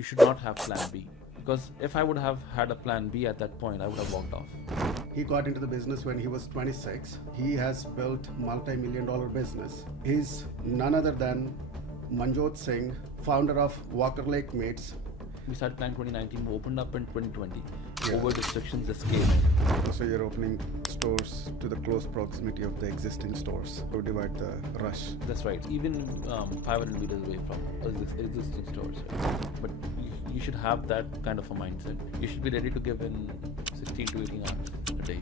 you should not have plan B. Because if I would have had a plan B at that point, I would have walked off. He got into the business when he was 26. He has built multi-million-dollar business. He's none other than Manjot Singh, founder of Walker Lake Meats. We started planning 2019, we opened up in 2020. Yeah. Over restrictions just came in. So you're opening stores to the close proximity of the existing stores to divide the rush. That's right. Even 500 meters away from existing stores. But you should have that kind of a mindset. You should be ready to give in 16 to 18 hours a day.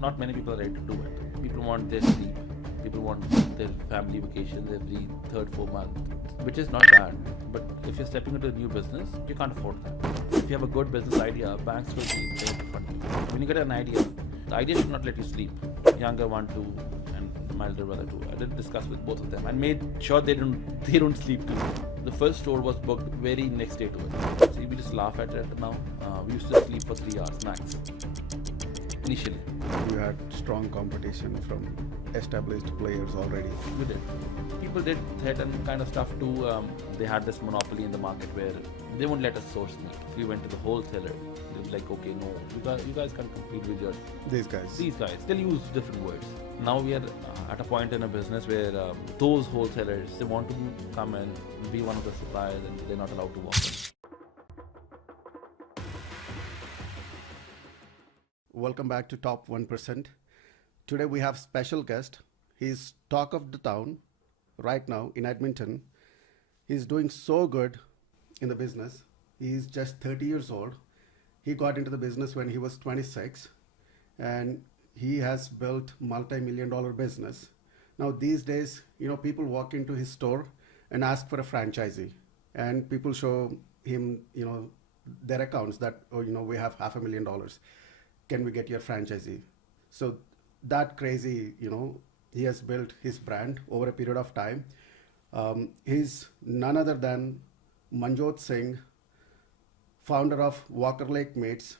Not many people are ready to do it. People want their sleep. People want their family vacations every 3rd, 4th month, which is not bad. But if you're stepping into a new business, you can't afford that. If you have a good business idea, banks will be there to fund you. When you get an idea, the idea should not let you sleep. Younger one, two, and my elder brother too. I did discuss with both of them and made sure they don't sleep too. The first store was booked very next day to it. See, we just laugh at it now. We used to sleep for 3 hours max. Initially. You had strong competition from established players already. We did. People did threaten kind of stuff too. They had this monopoly in the market where they won't let us source meat. If we went to the wholesaler, they were like, okay, no, you guys can't compete with These guys. They'll use different words. Now we are at a point in a business where those wholesalers, they want to come and be one of the suppliers and they're not allowed to walk in. Welcome back to Top 1%. Today we have special guest. He's talk of the town right now in Edmonton. He's doing so good in the business. He's just 30 years old. He got into the business when he was 26 and he has built multi-million-dollar business. Now these days, people walk into his store and ask for a franchisee and people show him, their accounts that, we have $500,000. Can we get your franchisee? So that crazy, he has built his brand over a period of time. He's none other than Manjot Singh, founder of Walker Lake Meats,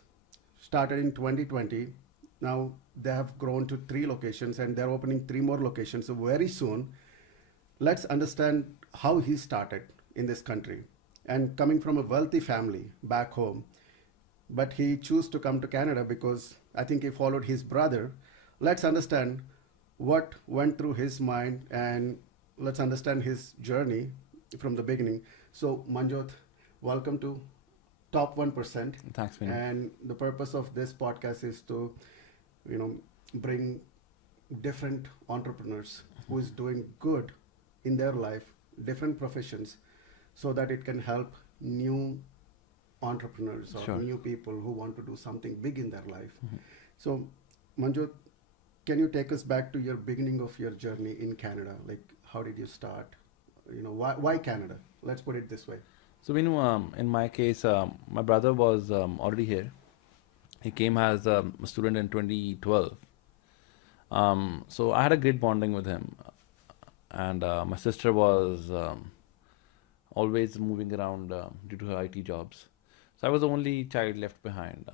started in 2020. Now they have grown to 3 locations and they're opening 3 more locations. So very soon, let's understand how he started in this country and coming from a wealthy family back home. But he chose to come to Canada because I think he followed his brother. Let's understand what went through his mind and let's understand his journey from the beginning. So Manjot, welcome to Top 1%. Thanks, man. And the purpose of this podcast is to, bring different entrepreneurs who is doing good in their life, different professions, so that it can help new entrepreneurs or Sure. new people who want to do something big in their life. Mm-hmm. So Manjot, can you take us back to your beginning of your journey in Canada? Like, how did you start? Why Canada? Let's put it this way. So, in my case, my brother was already here. He came as a student in 2012. So I had a great bonding with him. And my sister was always moving around due to her IT jobs. So I was the only child left behind.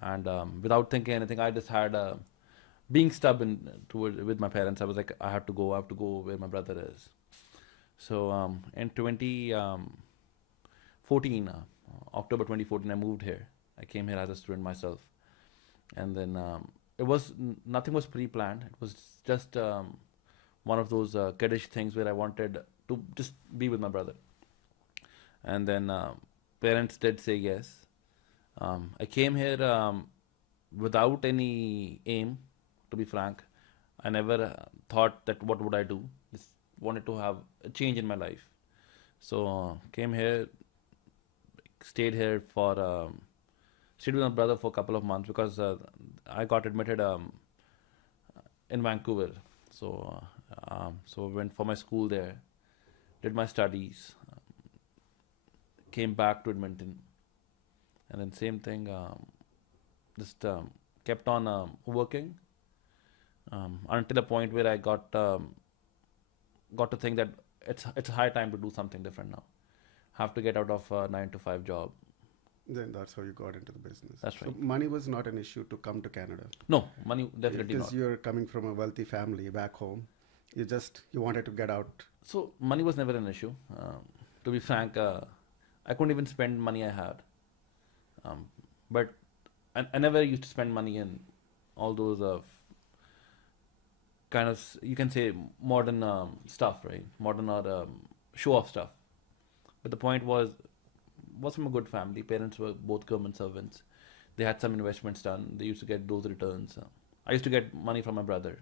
And without thinking anything, I just had being stubborn with my parents. I was like, I have to go where my brother is. So in 2014, October 2014, I moved here. I came here as a student myself. And then nothing was pre-planned. It was just one of those kiddish things where I wanted to just be with my brother. And then parents did say yes. I came here without any aim, to be frank. I never thought that what would I do. Just wanted to have a change in my life. So came here, stayed with my brother for a couple of months because I got admitted in Vancouver. So went for my school there, did my studies, came back to Edmonton, and then same thing, just kept on working until a point where I got to think that it's high time to do something different now. Have to get out of a 9-to-5 job. Then that's how you got into the business. That's right. So money was not an issue to come to Canada. No, money definitely because not. You're coming from a wealthy family back home. You wanted to get out. So money was never an issue. To be frank, I couldn't even spend money I had. But I never used to spend money in all those kind of, you can say, modern stuff, right? Modern or show off stuff. But the point was from a good family. Parents were both government servants. They had some investments done. They used to get those returns. I used to get money from my brother.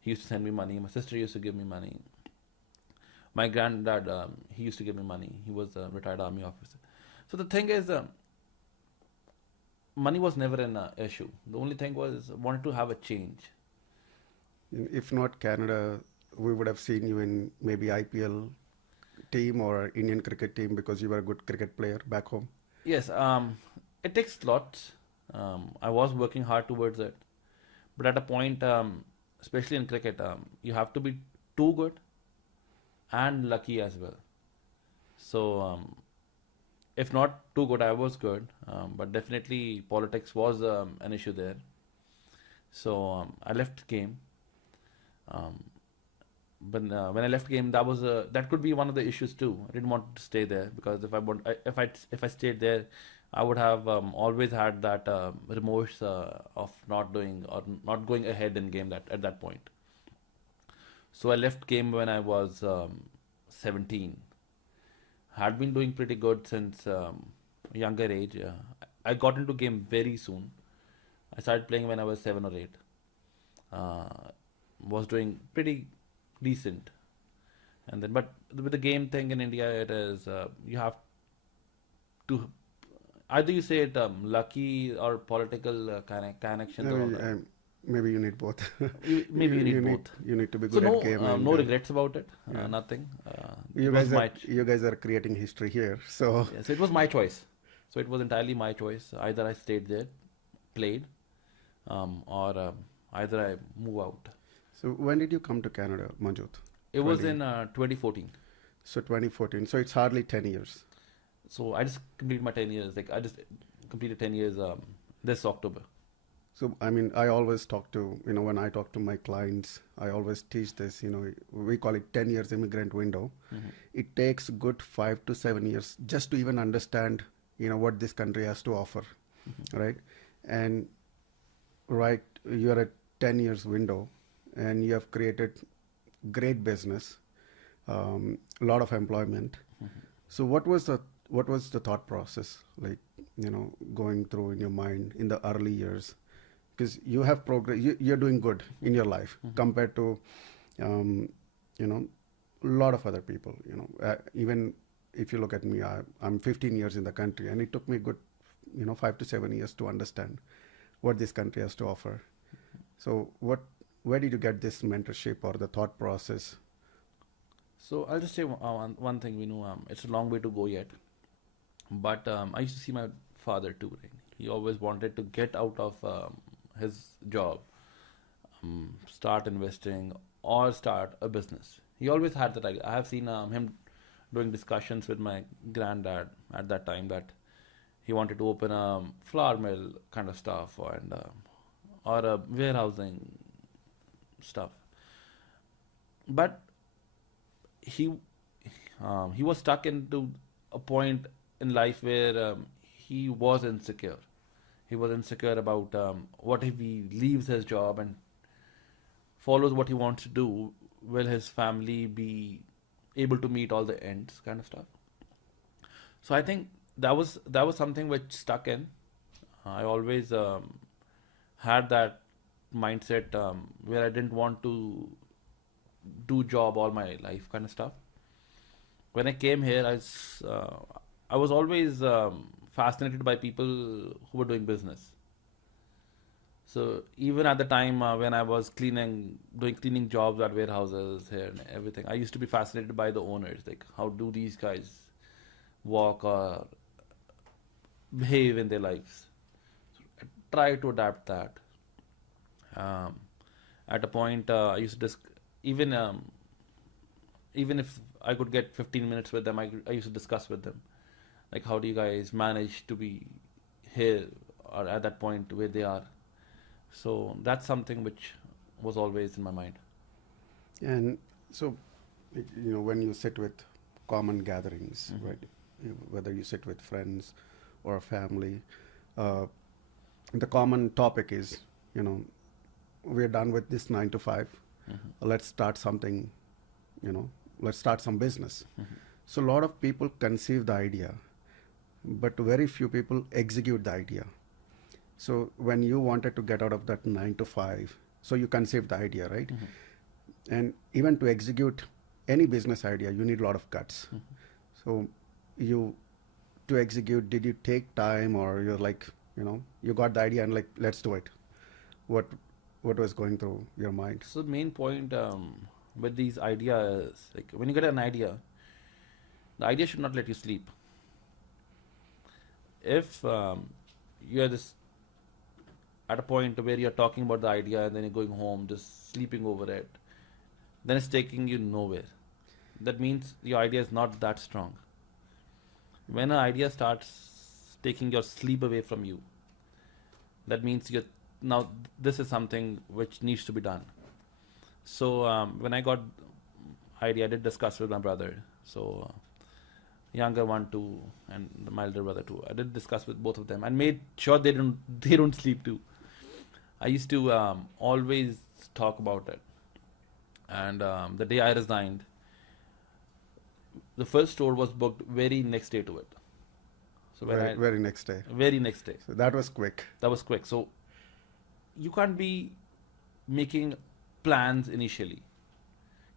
He used to send me money. My sister used to give me money. My granddad, he used to give me money. He was a retired army officer. So the thing is, money was never an issue. The only thing was I wanted to have a change. If not Canada, we would have seen you in maybe IPL team or Indian cricket team because you were a good cricket player back home. Yes, it takes lots. I was working hard towards it. But at a point, especially in cricket, you have to be too good and lucky as well. So, if not too good, I was good. But definitely politics was an issue there. So I left game. But when I left game, that could be one of the issues too. I didn't want to stay there because if I stayed there, I would have always had that remorse of not doing or not going ahead in game at that point. So I left game when I was 17. Had been doing pretty good since younger age. I got into game very soon. I started playing when I was 7 or 8. Was doing pretty decent, and then but with the game thing in India, it is you have to either you say it lucky or political connections. Maybe you need both. Maybe you need both. You need to be So good at game. no regrets about it. Yeah. Nothing. You guys are creating history here. So yeah, so it was my choice. So it was entirely my choice. Either I stayed there, played, or either I move out. So when did you come to Canada, Manjot? It was in 2014. So 2014. So it's hardly 10 years. So I just completed my 10 years. Like I just completed 10 years this October. So, I mean, I always talk to, when I talk to my clients, I always teach this, we call it 10 years immigrant window. Mm-hmm. It takes good 5 to 7 years just to even understand, what this country has to offer, mm-hmm. right? And, right, you're at 10 years window and you have created great business, a lot of employment. Mm-hmm. So what was the thought process, like, going through in your mind in the early years? Because you have progress, you're doing good in your life, mm-hmm. compared to, a lot of other people. Even if you look at me, I'm 15 years in the country, and it took me good, 5 to 7 years to understand what this country has to offer. So, where did you get this mentorship or the thought process? So I'll just say one thing. It's a long way to go yet, but I used to see my father too. Right? He always wanted to get out of his job, start investing or start a business. He always had that idea. I have seen him doing discussions with my granddad at that time that he wanted to open a flour mill kind of stuff or a warehousing stuff. But he was stuck into a point in life where he was insecure. He was insecure about what if he leaves his job and follows what he wants to do. Will his family be able to meet all the ends, kind of stuff? So I think that was something which stuck in. I always had that mindset where I didn't want to do job all my life, kind of stuff. When I came here, I was always fascinated by people who were doing business. So even at the time when I was doing cleaning jobs at warehouses here and everything, I used to be fascinated by the owners. Like, how do these guys walk or behave in their lives? So I try to adapt that. At a point, I used to even if I could get 15 minutes with them, I used to discuss with them. Like, how do you guys manage to be here or at that point where they are? So that's something which was always in my mind. And so, when you sit with common gatherings, mm-hmm. right? whether you sit with friends or family, uh, the common topic is, we're done with this 9 to 5. Let's start something, let's start some business. So a lot of people conceive the idea, but very few people execute the idea. So when you wanted to get out of that 9 to 5, so you conceived the idea, right? And even to execute any business idea, you need a lot of guts. So to execute, did you take time, or you're like, you got the idea and like, let's do it? What was going through your mind? So the main point with these ideas, like when you get an idea, the idea should not let you sleep. If you're just at a point where you're talking about the idea and then you're going home, just sleeping over it, then it's taking you nowhere. That means your idea is not that strong. When an idea starts taking your sleep away from you, that means now this is something which needs to be done. So when I got idea, I did discuss with my brother. So younger one too, and my elder brother too. I did discuss with both of them and made sure they don't sleep too. I used to always talk about it. And the day I resigned, the first store was booked very next day to it. So Very next day. Very next day. So that was quick. That was quick. So you can't be making plans initially.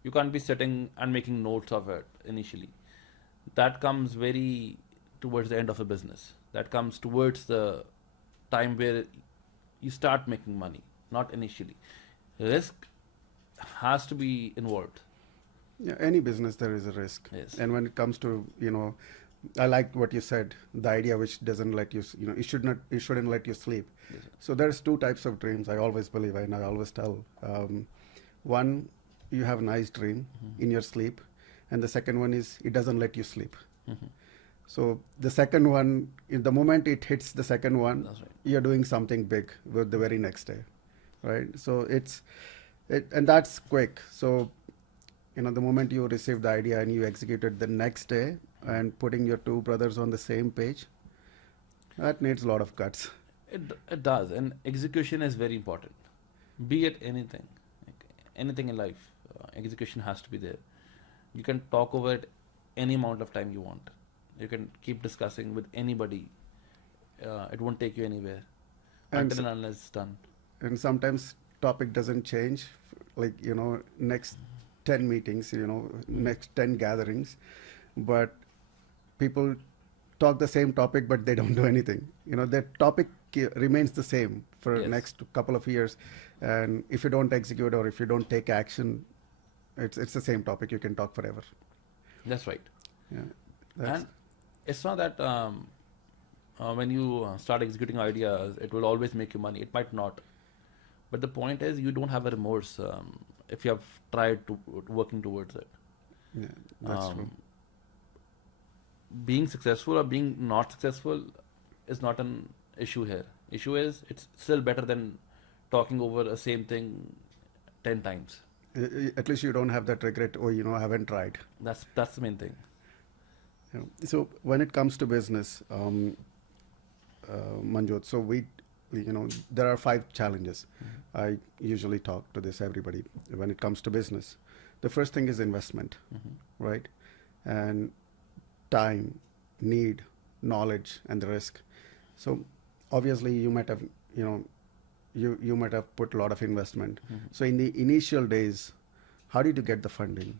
You can't be sitting and making notes of it initially. That comes very towards the end of a business. That comes towards the time where you start making money, not initially. Risk has to be involved. Yeah, any business there is a risk. Yes. And when it comes to, I like what you said, the idea which doesn't let you, it shouldn't let you sleep. Yes. So there's two types of dreams, I always believe, and I always tell. One, you have a nice dream in your sleep, and the second one is it doesn't let you sleep. So the second one, in the moment it hits the second one, That's right. you're doing something big with the very next day, right? So and that's quick. So, the moment you receive the idea and you execute it the next day, and putting your two brothers on the same page, that needs a lot of guts. It does, and execution is very important. Be it anything, like anything in life, execution has to be there. You can talk over it any amount of time you want. You can keep discussing with anybody. It won't take you anywhere until and unless it's done. And sometimes topic doesn't change, like, next 10 meetings, next 10 gatherings, but people talk the same topic, but they don't do anything. The topic remains the same for Yes. next couple of years. And if you don't execute or if you don't take action, it's the same topic. You can talk forever. That's right. Yeah. And it's not that when you start executing ideas, it will always make you money. It might not. But the point is, you don't have a remorse if you have tried to working towards it. Yeah, that's true. Being successful or being not successful is not an issue here. Issue is it's still better than talking over the same thing 10 times. At least you don't have that regret, I haven't tried. That's the main thing. Yeah. So when it comes to business, Manjot, so there are 5 challenges. I usually talk to everybody when it comes to business. The first thing is investment, right? And time, need, knowledge, and the risk. So obviously you might have, you might have put a lot of investment. So in the initial days, how did you get the funding?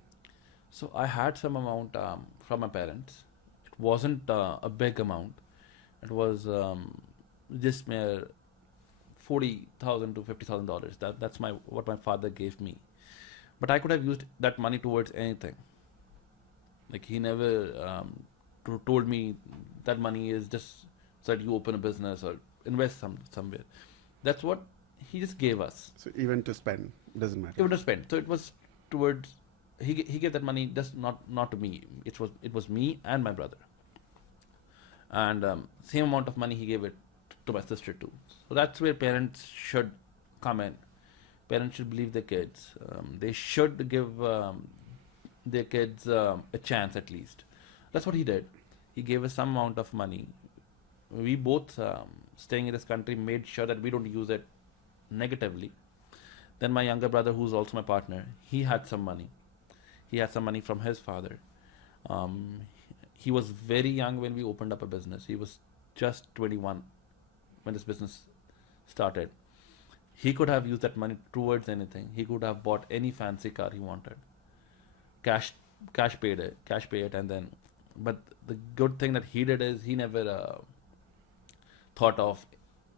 So I had some amount from my parents. It wasn't a big amount. It was just mere $40,000 to $50,000. That's what my father gave me. But I could have used that money towards anything. Like he never told me that money is just so that you open a business or invest somewhere. That's what he just gave us. So even to spend doesn't matter. Even to spend. So it was towards he gave that money just not to me. It was me and my brother. And same amount of money he gave it to my sister too. So that's where parents should come in. Parents should believe their kids. They should give their kids a chance at least. That's what he did. He gave us some amount of money. We both, staying in this country, made sure that we don't use it negatively. Then my younger brother, who's also my partner, he had some money. He had some money from his father. Um, he was very young when we opened up a business. He was just 21 when this business started. He could have used that money towards anything. He could have bought any fancy car he wanted. Cash, cash pay it, and then. But the good thing that he did is he never thought of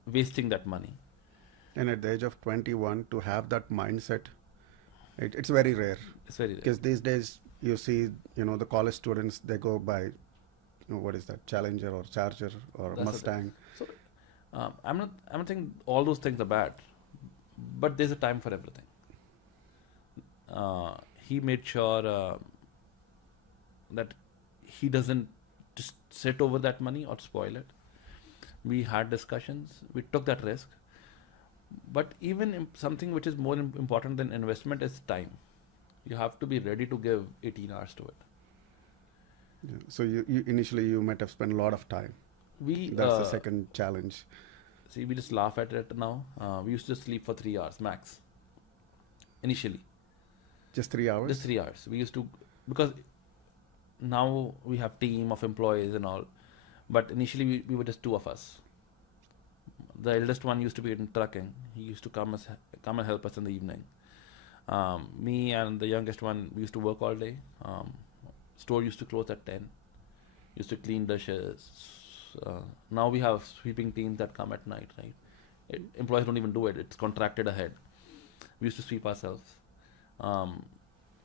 wasting that money. And at the age of 21, to have that mindset, it's very rare. It's very rare. Because these days you see, the college students, they go by, what is that, Challenger or Charger or That's Mustang. So, I'm not saying all those things are bad, but there's a time for everything. He made sure that he doesn't just sit over that money or spoil it. We had discussions. We took that risk. But even something which is more important than investment is time. You have to be ready to give 18 hours to it. Yeah. So you initially you might have spent a lot of time. That's the second challenge. See, we just laugh at it now. We used to sleep for 3 hours max. Initially. Just 3 hours? Just 3 hours. We used to, because now we have team of employees and all. But initially we were just 2 of us. The eldest one used to be in trucking. He used to come and help us in the evening. Me and the youngest one, we used to work all day. Store used to close at 10. Used to clean dishes. Now we have sweeping teams that come at night, right? Employees don't even do it. It's contracted ahead. We used to sweep ourselves.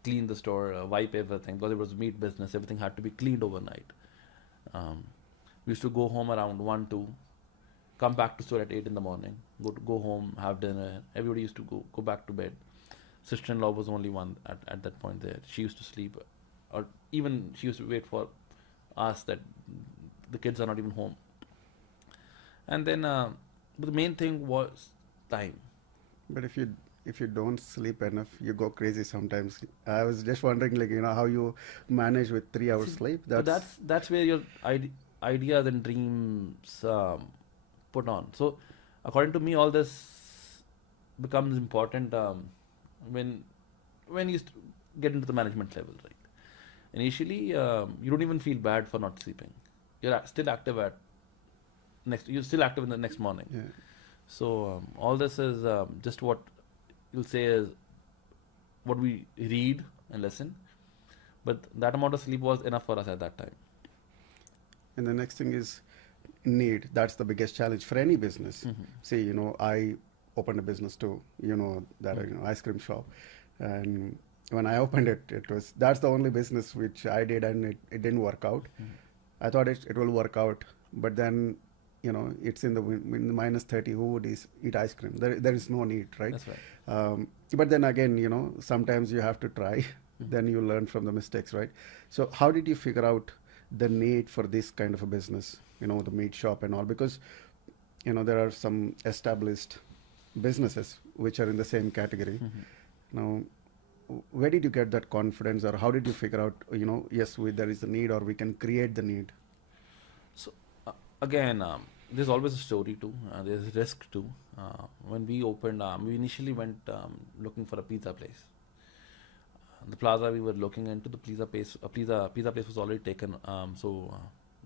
Clean the store, wipe everything. Because it was meat business, everything had to be cleaned overnight. We used to go home around 1, 2. Come back to store at 8 in the morning. Go home, have dinner. Everybody used to go back to bed. Sister-in-law was only one at that point there. She used to sleep, or even she used to wait for us that the kids are not even home. And then the main thing was time. But if you don't sleep enough, you go crazy sometimes. I was just wondering, how you manage with 3 hours sleep. That's where your ideas and dreams put on. So, according to me, all this becomes important when you get into the management level, right? Initially, you don't even feel bad for not sleeping. You're still active you're still active in the next morning. Yeah. So all this is just what you'll say is what we read and listen, but that amount of sleep was enough for us at that time. And the next thing is need. That's the biggest challenge for any business. Mm-hmm. See, I opened a business too, ice cream shop. And when I opened it, that's the only business which I did, and it didn't work out. Mm-hmm. I thought it will work out, but then, it's in the minus 30, who would eat ice cream? There is no need, right? That's right. But then again, sometimes you have to try, Mm-hmm. then you learn from the mistakes, right? So how did you figure out the need for this kind of a business, the meat shop and all? Because, there are some established businesses which are in the same category. Mm-hmm. Now, where did you get that confidence, or how did you figure out, yes, there is a need, or we can create the need? So, again, there's always a story too. There's risk too. When we opened, we initially went looking for a pizza place. The plaza we were looking into, the pizza place was already taken. So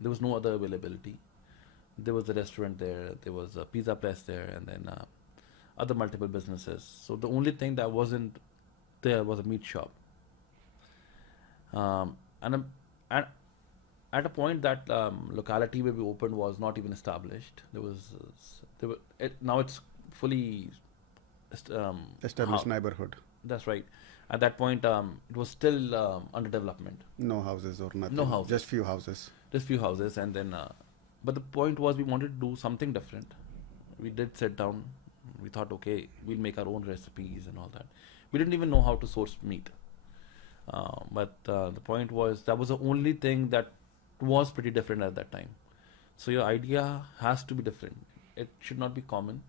there was no other availability. There was a restaurant there. There was a pizza place there, and then other multiple businesses. So the only thing that wasn't there was a meat shop. And at a point, that locality where we opened was not even established. Now it's fully Established neighborhood. That's right. At that point, it was still under development. No houses or nothing. No houses. Just few houses. Just few houses, and then. But the point was, we wanted to do something different. We did sit down. We thought, okay, we'll make our own recipes and all that. We didn't even know how to source meat. But the point was, that was the only thing that was pretty different at that time. So your idea has to be different. It should not be common.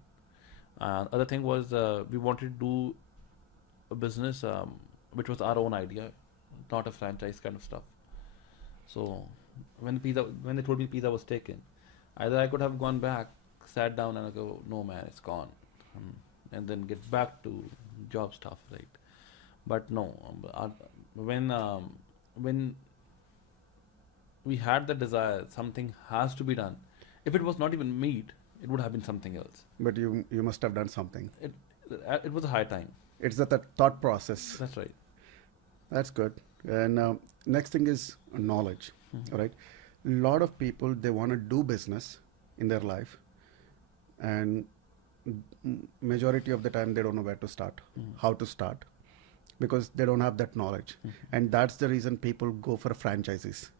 Other thing was, we wanted to do a business which was our own idea, not a franchise kind of stuff. So when they told me pizza was taken, either I could have gone back, sat down, and I go, no man, it's gone, and then get back to job stuff, right? But no, when we had the desire, something has to be done. If it was not even meat, it would have been something else. But you must have done something. It was a high time. It's the thought process. That's right. That's good. And next thing is knowledge, right? A lot of people, they want to do business in their life, and majority of the time they don't know where to start, how to start, because they don't have that knowledge. And that's the reason people go for franchises.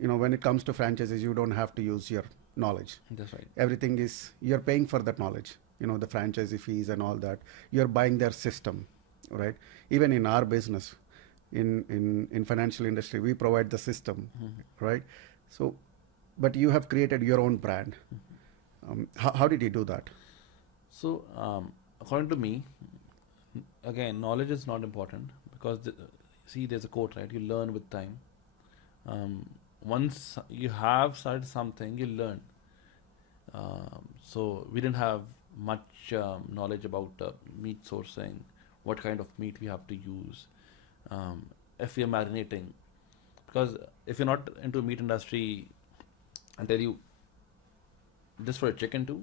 You know, when it comes to franchises, you don't have to use your knowledge. That's right. Everything is, you're paying for that knowledge, you know, the franchisee fees and all that. You're buying their system, right? Even in our business, in financial industry, we provide the system, right? So, but you have created your own brand. How did you do that? So, according to me, again, knowledge is not important, because see, there's a quote, right? You learn with time. Once you have started something, you learn. So we didn't have much knowledge about meat sourcing, what kind of meat we have to use, if we are marinating. Because if you're not into meat industry, I tell you, just for a chicken too,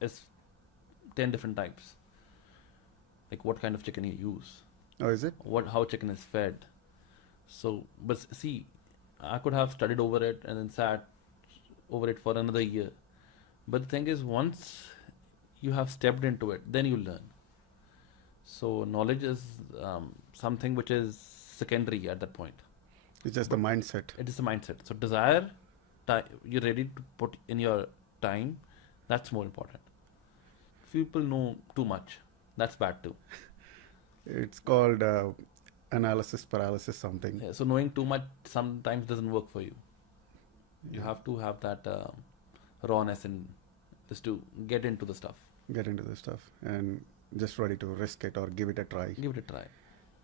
it's 10 different types. Like what kind of chicken you use. Oh, is it? How chicken is fed. So, but see, I could have studied over it and then sat over it for another year. But the thing is, once you have stepped into it, then you learn. So knowledge is something which is secondary at that point. It's just the mindset. It is the mindset. So desire, you're ready to put in your time, that's more important. If people know too much, that's bad too. It's called analysis paralysis something. Yeah, so knowing too much sometimes doesn't work for you. You have to have that rawness and just to get into the stuff. Get into the stuff and just ready to risk it or give it a try. Give it a try.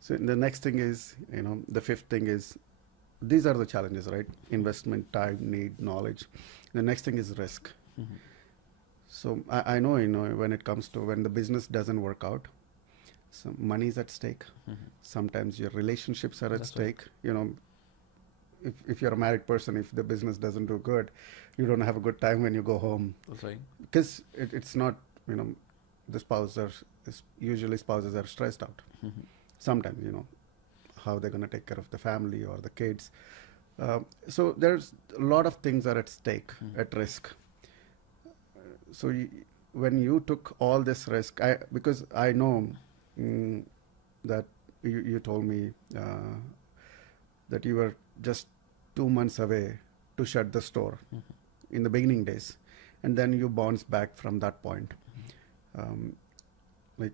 So the next thing is, you know, the fifth thing is, these are the challenges, right? Investment, time, need, knowledge. The next thing is risk. So I know, you know, when it comes to when the business doesn't work out, some money is at stake. Sometimes your relationships are at stake. Right. You know, if you're a married person, if the business doesn't do good, you don't have a good time when you go home. That's right. Because it's not, you know, usually spouses are stressed out. Sometimes, you know, how they're going to take care of the family or the kids. So there's a lot of things are at stake, at risk. So when you took all this risk, because I know that you told me that you were just 2 months away to shut the store in the beginning days, and then you bounced back from that point. Like,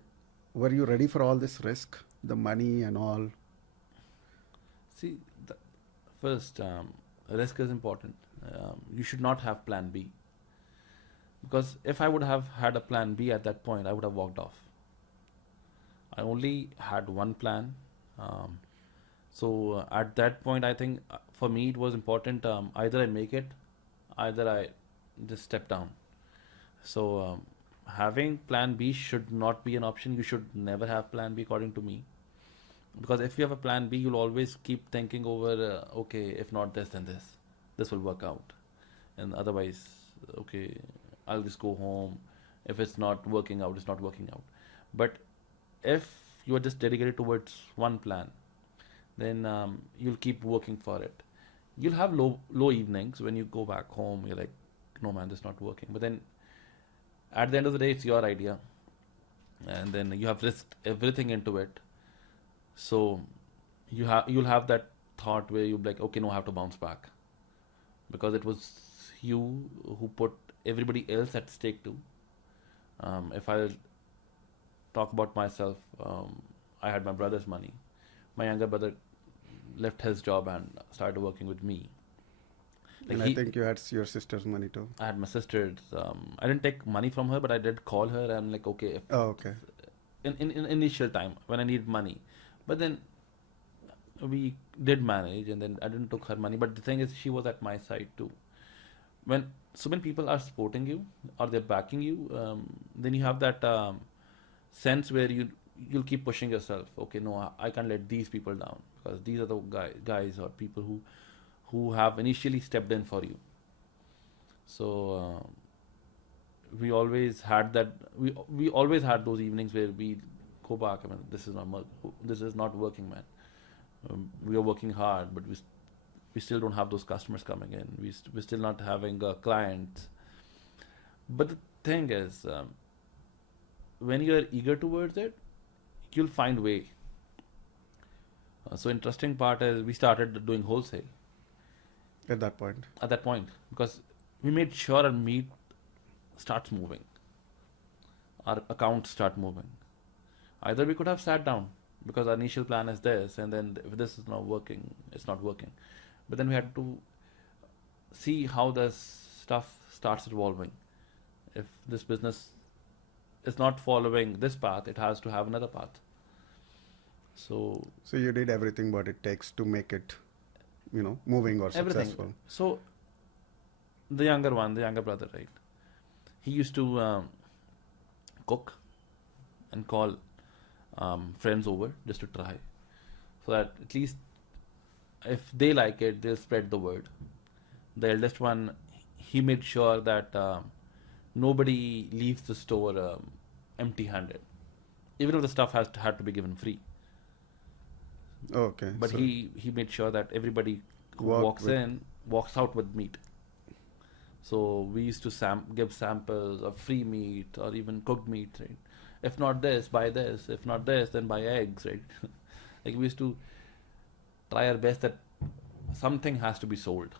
were you ready for all this risk, the money and all? See, first, risk is important. You should not have plan B. Because if I would have had a plan B at that point, I would have walked off. I only had one plan. So at that point, I think for me it was important, either I make it, either I just step down. So having plan B should not be an option. You should never have plan B, according to me. Because if you have a plan B, you'll always keep thinking over, okay, if not this, then this. This will work out. And otherwise, okay, I'll just go home. If it's not working out, it's not working out. But if you are just dedicated towards one plan, then you'll keep working for it. You'll have low evenings when you go back home. You're like, no man, this is not working. But then at the end of the day, it's your idea. And then you have risked everything into it. So you'll have that thought where you'll be like, okay, no, I have to bounce back. Because it was you who put everybody else at stake too. If I talk about myself, I had my brother's money. My younger brother left his job and started working with me. Like, and I think you had your sister's money too. I had my sister's. I didn't take money from her, but I did call her and I'm like, okay. Okay. In initial time when I needed money. But then we did manage, and then I didn't took her money. But the thing is, she was at my side too. When so many people are supporting you or they're backing you, then you have that sense where you'll keep pushing yourself. Okay, no, I can't let these people down, because these are the guys or people who have initially stepped in for you. So we always had that. We always had those evenings where we go back. I mean, this is not working, man. We are working hard, but we still don't have those customers coming in. We're still not having clients. But the thing is, when you're eager towards it, you'll find way. So interesting part is we started doing wholesale At that point. at that point, because we made sure our meat starts moving, our accounts start moving. Either we could have sat down because our initial plan is this, and then if this is not working, it's not working. But then we had to see how this stuff starts evolving. If this business is not following this path, it has to have another path. So So you did everything what it takes to make it, moving or everything. successful. So the younger brother, right? He used to cook and call friends over just to try, so that at least if they like it, they'll spread the word. The eldest one, he made sure that nobody leaves the store empty-handed, even if the stuff had to be given free. Okay. But so he made sure that everybody who Walk walks with- in walks out with meat. So we used to give samples of free meat or even cooked meat, right? If not this, buy this. If not this, then buy eggs, right? Like we used to try our best that something has to be sold.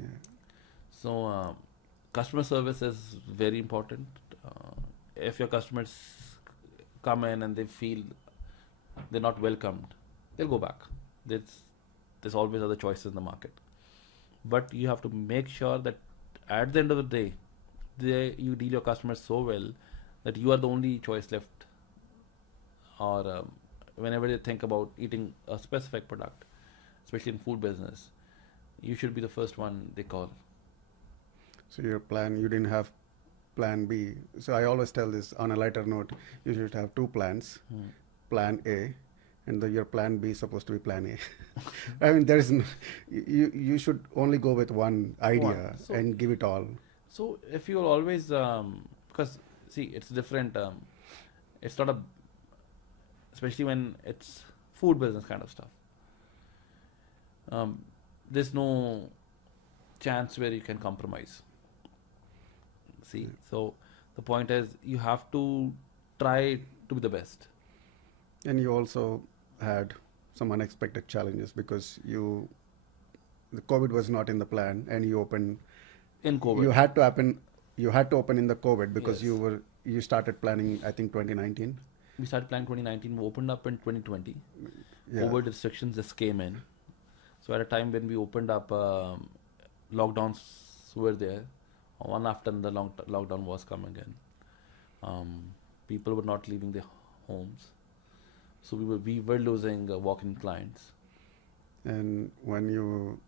yeah. So customer service is very important. If your customers come in and they feel they're not welcomed, they'll go back. There's always other choices in the market. But you have to make sure that at the end of the day, you deal your customers so well that you are the only choice left. Or whenever they think about eating a specific product, especially in food business, you should be the first one they call. So your plan, you didn't have plan B. So I always tell this on a lighter note, you should have two plans, plan A, and your plan B is supposed to be plan A. I mean, there is you should only go with one idea So- and give it all. So if you're always, because see, it's different. It's not especially when it's food business kind of stuff. There's no chance where you can compromise. See, so the point is you have to try to be the best. And you also had some unexpected challenges because the COVID was not in the plan, and you opened. In COVID, You had to happen. You had to open in the COVID because Yes. you started planning. I think 2019. we started planning 2019. We opened up in 2020. Yeah. COVID restrictions just came in. So at a time when we opened up, lockdowns were there. One after the lockdown was coming in. People were not leaving their homes. So we were losing walk-in clients. And when you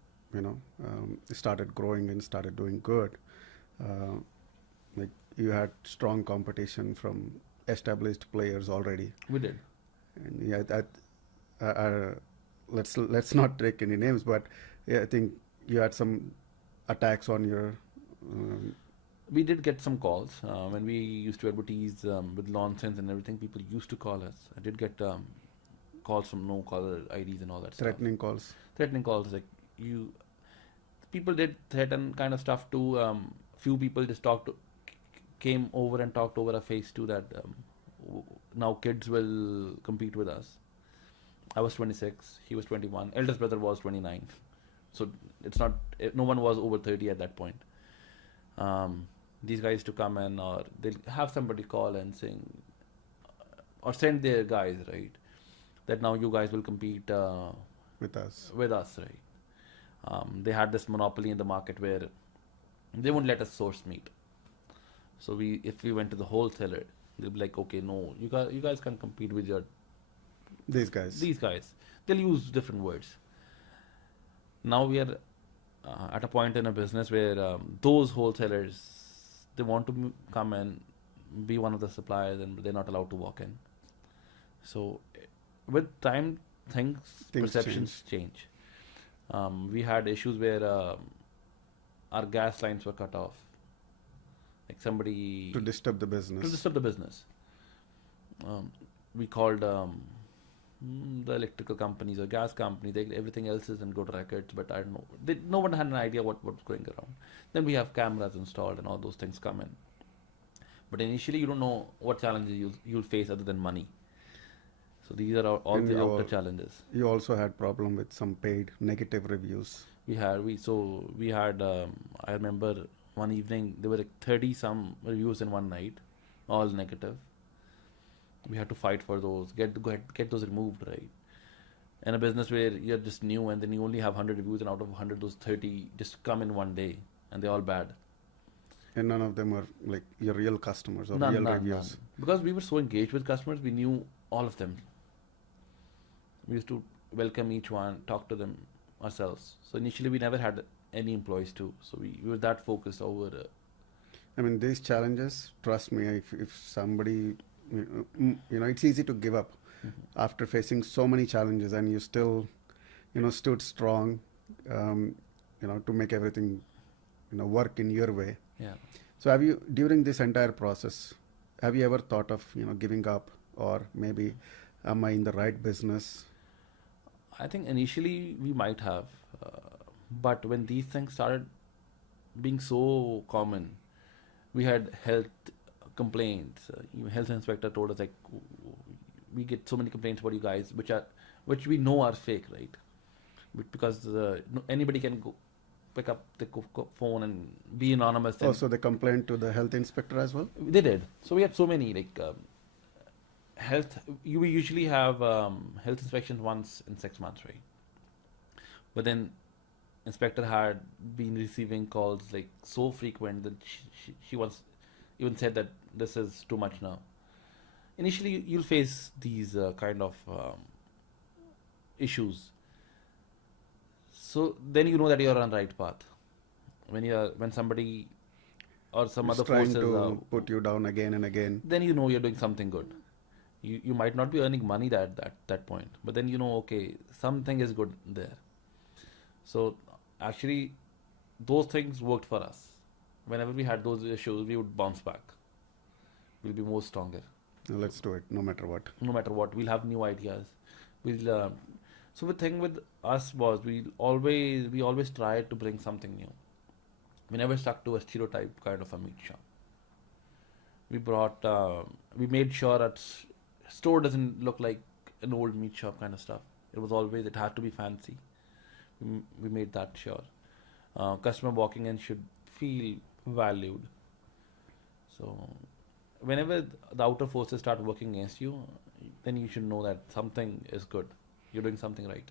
started growing and started doing good, like you had strong competition from established players already. We did. And yeah, let's not take any names, but yeah, I think you had some attacks on your. We did get some calls when we used to advertise with nonsense and everything. People used to call us. I did get calls from no caller IDs and all that Threatening calls. stuff. Threatening calls, like people did threaten kind of stuff too. Few people just came over and talked over our face too that now kids will compete with us. I was 26, he was 21, eldest brother was 29. So it's not, no one was over 30 at that point. These guys to come in, or they'll have somebody call and saying, or send their guys, right, that now you guys will compete With us. right? They had this monopoly in the market where they wouldn't let us source meat. So if we went to the wholesaler, they'll be like, okay, no, you guys can compete with your These guys. They'll use different words. Now we are at a point in a business where those wholesalers, they want to come and be one of the suppliers, and they're not allowed to walk in. So with time, perceptions change. We had issues where our gas lines were cut off, like somebody To disturb the business. We called the electrical companies or gas company. Everything else is in good records, but I don't know. No one had an idea what was going around. Then we have cameras installed and all those things come in. But initially, you don't know what challenges you'll face other than money. So these are all And the outer challenges. You also had problem with some paid negative reviews. We had. I remember one evening there were like 30 some reviews in one night, all negative. We had to fight for those, get those removed, right? In a business where you're just new and then you only have 100 reviews, and out of 100, those 30 just come in one day and they're all bad. And none of them are like your real customers or real reviews. None. Because we were so engaged with customers, we knew all of them. We used to welcome each one, talk to them ourselves. So initially we never had any employees too. So we were that focused over. I mean, these challenges, trust me, if somebody, it's easy to give up after facing so many challenges, and you still, stood strong, to make everything, work in your way. Yeah. So have you, during this entire process, have you ever thought of, giving up, or maybe, am I in the right business? I think initially we might have, but when these things started being so common, we had health complaints. Health inspector told us, like, we get so many complaints about you guys, which we know are fake, right? Because anybody can go pick up the phone and be anonymous. Oh, so they complained to the health inspector as well? They did. So we had so many, like, we usually have health inspections once in 6 months, right? But then inspector had been receiving calls like so frequent that she once even said that this is too much now. Initially, you'll face these kind of issues. So then you know that you're on the right path. When somebody or some It's other trying forces to put you down again and again. then you know you're doing something good. You might not be earning money that point, but then you know, okay, something is good there. So actually, those things worked for us. Whenever we had those issues, we would bounce back. We'll be more stronger. Let's do it, no matter what. No matter what, we'll have new ideas. So the thing with us was we always tried to bring something new. We never stuck to a stereotype kind of a meat shop. We made sure that store doesn't look like an old meat shop kind of stuff. It had to be fancy. We made that sure. Customer walking in should feel valued. So whenever the outer forces start working against you, then you should know that something is good. You're doing something right.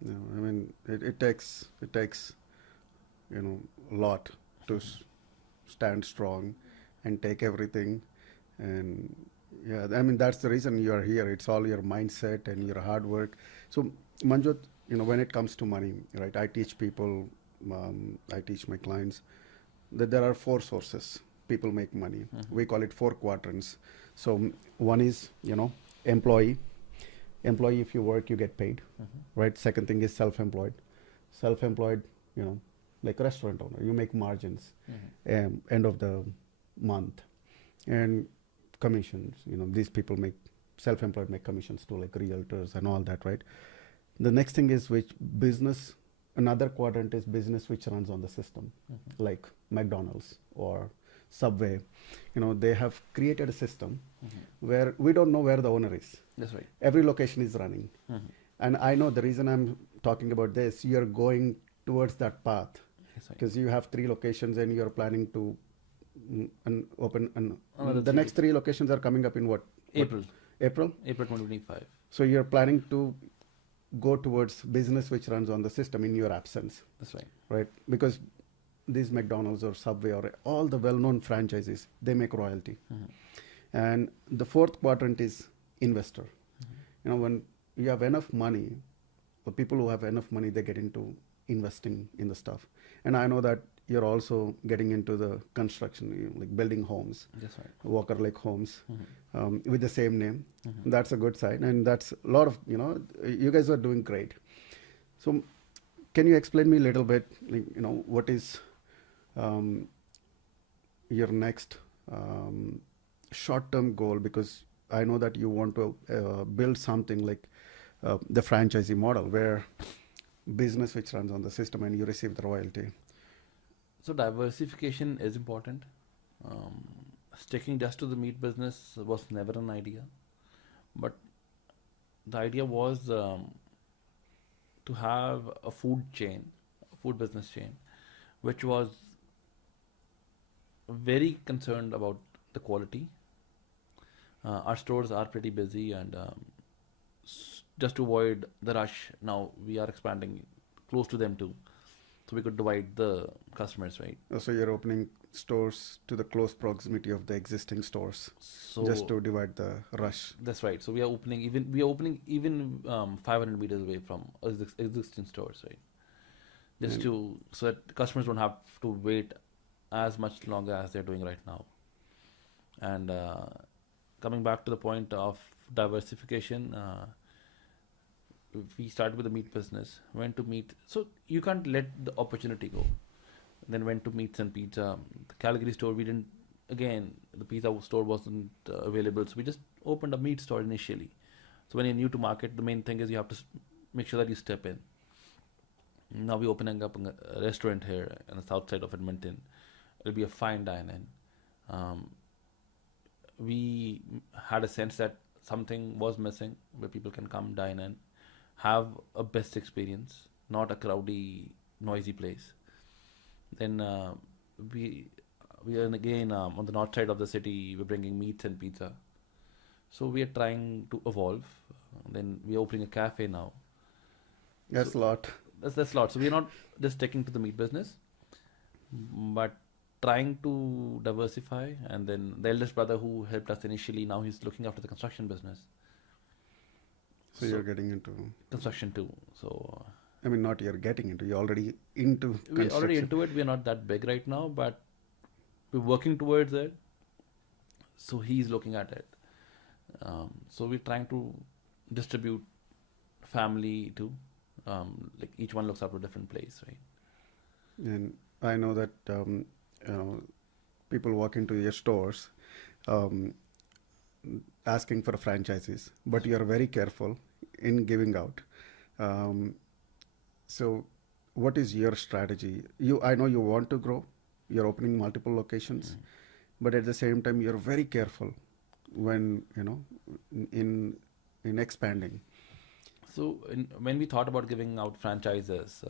No, I mean, it takes a lot to stand strong and take everything. And yeah, I mean, that's the reason you are here. It's all your mindset and your hard work. So Manjot, when it comes to money, right, I teach people, I teach my clients that there are 4 sources people make money. We call it 4 quadrants. So one is, employee. Employee, if you work, you get paid, right? Second thing is self-employed. Self-employed, like restaurant owner, you make margins end of the month. And commissions, these people self-employed make commissions to like realtors and all that, right? The next thing is business. Another quadrant is business which runs on the system, like McDonald's or Subway. They have created a system where we don't know where the owner is. That's right. Every location is running. And I know the reason I'm talking about this, you're going towards that path because you have 3 locations and you're planning to open the next 3 locations are coming up in what? April 2025. 2025. So you're planning to go towards business which runs on the system in your absence. That's right. Right? Because these McDonald's or Subway or all the well-known franchises, they make royalty. And the 4th quadrant is investor. when you have enough money, the people who have enough money, they get into investing in the stuff. And I know that you're also getting into the construction, like building homes, That's right. Walker Lake Homes, Mm-hmm. with the same name. Mm-hmm. That's a good sign, and that's a lot of, you guys are doing great. So, can you explain me a little bit, like, what is um, your next short-term goal? Because I know that you want to build something like the franchisee model, where business which runs on the system and you receive the royalty. So diversification is important. Um, Sticking just to the meat business was never an idea, but the idea was to have a food chain, a food business chain, which was very concerned about the quality. Our stores are pretty busy, and just to avoid the rush, now we are expanding close to them too, so we could divide the customers, right? So you're opening stores to the close proximity of the existing stores, So just to divide the rush. that's right. So we are opening even 500 meters away from existing stores, right? Just And- to so that customers don't have to wait as much longer as they're doing right now. And coming back to the point of diversification, we started with the meat business, went to meat. So you can't let the opportunity go. Then went to meats and pizza. The Calgary store, we didn't, again, the pizza store wasn't available. So we just opened a meat store initially. So when you're new to market, the main thing is you have to make sure that you step in. Now we're opening up a restaurant here on the south side of Edmonton. It'll be a fine dine-in. We had a sense that something was missing where people can come dine in, have a best experience, not a crowdy, noisy place. Then we we are again on the north side of the city. We're bringing meats and pizza. So we are trying to evolve. Then we're opening a cafe now. That's So a lot. that's a lot. So we're not just sticking to the meat business, but trying to diversify. And then the eldest brother who helped us initially, now he's looking after the construction business. So you're getting into, Construction too. So I mean, not you're getting into, you're already into we're already construction. into it. We're not that big right now, but we're working towards it. So he's looking at it. So we're trying to distribute family too. Like each one looks after a different place, right? And I know that people walk into your stores um, asking for franchises, but you're very careful in giving out. Um, so, what is your strategy? I know you want to grow. You're opening multiple locations, but at the same time, you're very careful when in expanding. So when we thought about giving out franchises,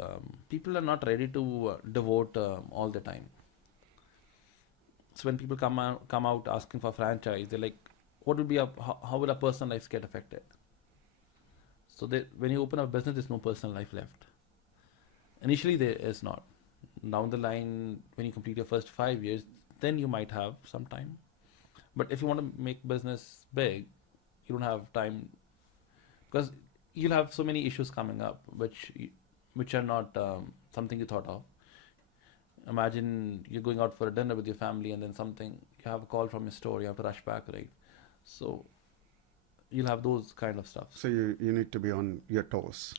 people are not ready to devote all the time. So when people come out asking for franchise, they're like, "What would be how will a personal life get affected?" So when you open a business, there's no personal life left. Initially, there is not. Down the line, when you complete your first 5 years, then you might have some time. But if you want to make business big, you don't have time because you'll have so many issues coming up, which are not something you thought of. Imagine you're going out for a dinner with your family, and then you have a call from your store, you have to rush back, right? So you'll have those kind of stuff. So you need to be on your toes.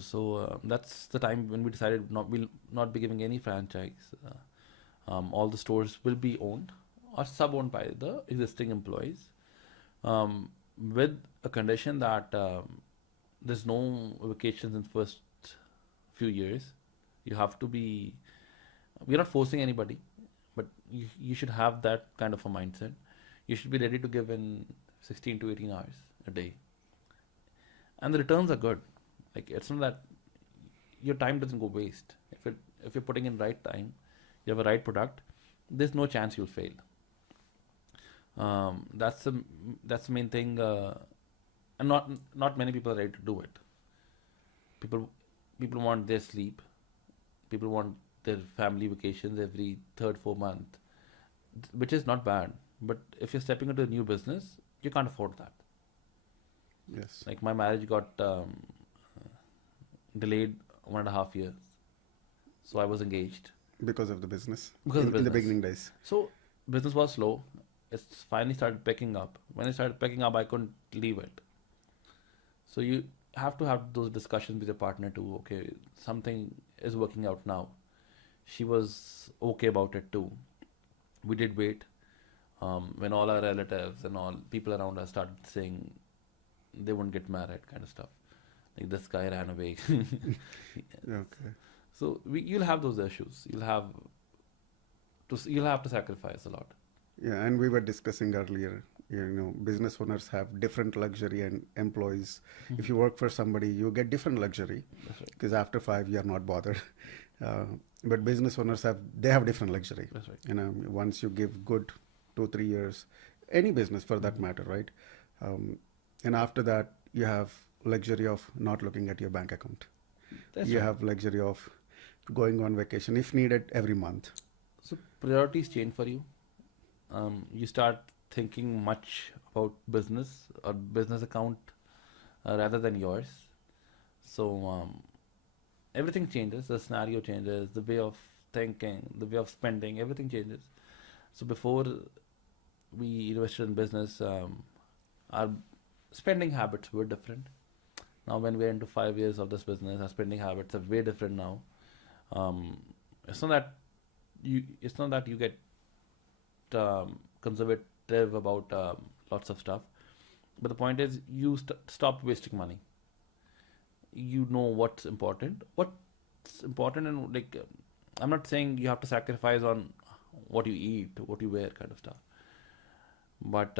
So that's the time when we decided we'll not be giving any franchise. All the stores will be owned or sub-owned by the existing employees, with a condition that there's no vacations in first few years. You have to be. We're not forcing anybody, but you should have that kind of a mindset. You should be ready to give in 16 to 18 hours a day, and the returns are good. Like it's not that your time doesn't go waste. If you're putting in right time, you have a right product. There's no chance you'll fail. That's the main thing, and not many people are ready to do it. People want their sleep. People want their family vacations every third, 4 month, which is not bad. But if you're stepping into a new business, you can't afford that. Yes. Like my marriage got delayed 1.5 years, so I was engaged Because of the business. because of the In the business. beginning days. So business was slow. It's finally started picking up. When it started picking up, I couldn't leave it. So you have to have those discussions with your partner too. Okay, something is working out now. She was okay about it too. We did wait. When all our relatives and all people around us started saying they won't get married, kind of stuff. Like this guy ran away. Okay. So you'll have those issues. You'll have to sacrifice a lot. Yeah, and we were discussing earlier, business owners have different luxury and employees. If you work for somebody, you get different luxury That's right. because after 5, you're not bothered. Uh, but business owners have different luxury. That's right. Once you give good 2-3 years, any business for that matter, right? And after that, you have luxury of not looking at your bank account. That's You right. have luxury of going on vacation if needed every month. So priorities change for you. You start thinking much about business or business account rather than yours. So everything changes. The scenario changes. The way of thinking, the way of spending, everything changes. So before we invested in business, our spending habits were different. Now when we're into 5 years of this business, our spending habits are way different now. Um, it's not that you get conservative about lots of stuff, but the point is you stop wasting money. You know what's important. And like I'm not saying you have to sacrifice on what you eat, what you wear, kind of stuff. But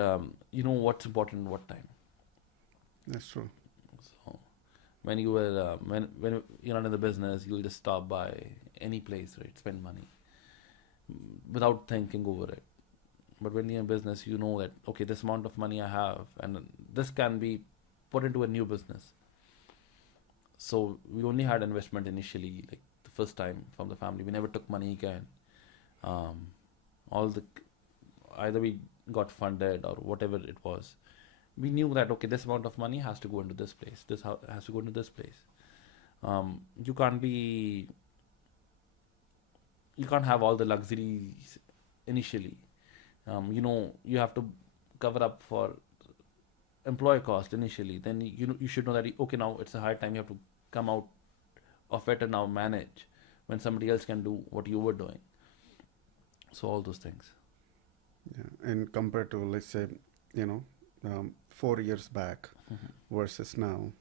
you know what's important at what time. That's true. So when when you're not in the business, you'll just stop by any place, right? Spend money without thinking over it. But when you're in business, you know that okay, this amount of money I have, and this can be put into a new business. So we only had investment initially, like the first time from the family. We never took money again. All the either we got funded or whatever it was. We knew that okay, this amount of money has to go into this place. This has to go into this place. You can't have all the luxuries initially. You have to cover up for employee cost initially. Then you should know that okay, now it's a high time. You have to come out of it and now manage when somebody else can do what you were doing. So all those things. Yeah. And compared to, let's say, 4 years back versus now,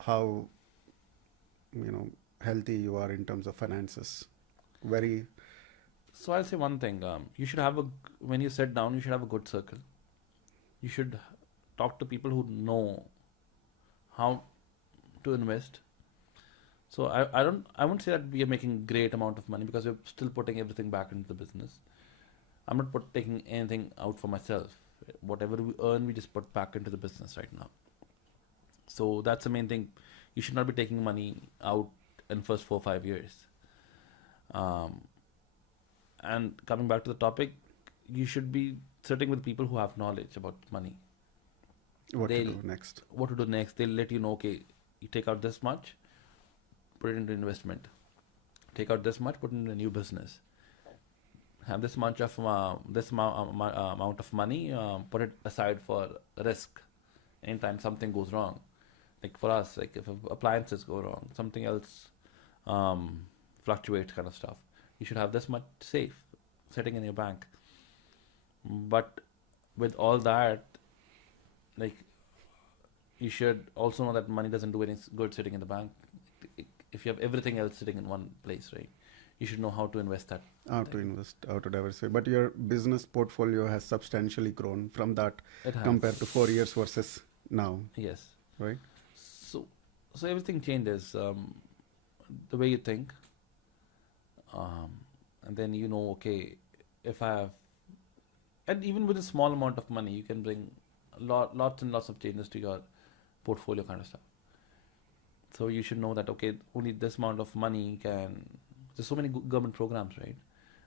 how, healthy you are in terms of finances. Very. So I'll say one thing. You should when you sit down, you should have a good circle. You should talk to people who know how to invest. So I won't say that we are making great amount of money because we're still putting everything back into the business. I'm not taking anything out for myself. Whatever we earn, we just put back into the business right now. So that's the main thing. You should not be taking money out in first 4 or 5 years. And coming back to the topic, you should be sitting with people who have knowledge about money. What to do next? What to do next? They'll let you know. Okay, you take out this much, put it into investment. Take out this much, put it into a new business. Have this much of amount of money, put it aside for risk. Anytime something goes wrong, like for us, like if appliances go wrong, something else fluctuates, kind of stuff. You should have this much safe, sitting in your bank. But with all that, like you should also know that money doesn't do any good sitting in the bank. If you have everything else sitting in one place, right? You should know how to invest that. How to invest, how to diversify. But your business portfolio has substantially grown from that It has. compared to 4 years versus now, Yes. right? So everything changes. The way you think, and then okay, if I have, and even with a small amount of money, you can bring lots and lots of changes to your portfolio, kind of stuff. So you should know that okay, only this amount of money can. There's so many government programs, right?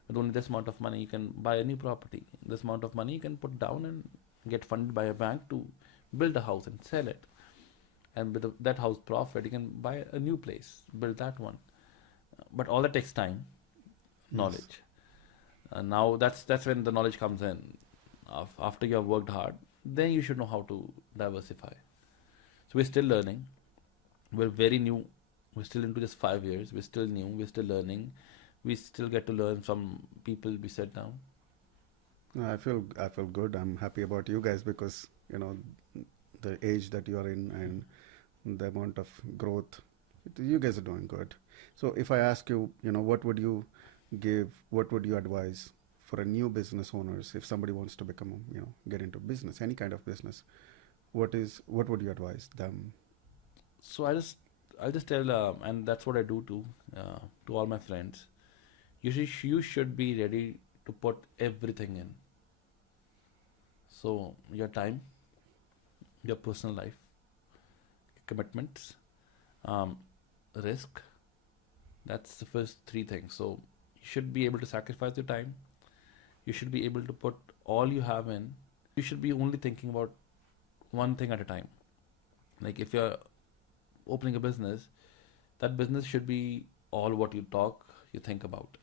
With only this amount of money, you can buy a new property. This amount of money you can put down and get funded by a bank to build a house and sell it, and with that house profit, you can buy a new place, build that one. But all that takes time, knowledge. And now that's when the knowledge comes in. After you have worked hard, then you should know how to diversify. So we're still learning. We're very new. We're still into this 5 years. We're still new. We're still learning. We still get to learn from people we sit down. No, I feel good. I'm happy about you guys because the age that you are in and the amount of growth, you guys are doing good. So if I ask you, what would you give? What would you advise for a new business owners if somebody wants to become, get into business, any kind of business? What would you advise them? So I'll just tell, and that's what I do to all my friends. You should be ready to put everything in. So your time, your personal life, commitments, risk. That's the first three things. So you should be able to sacrifice your time. You should be able to put all you have in. You should be only thinking about one thing at a time. Like if you're opening a business, that business should be all what you think about.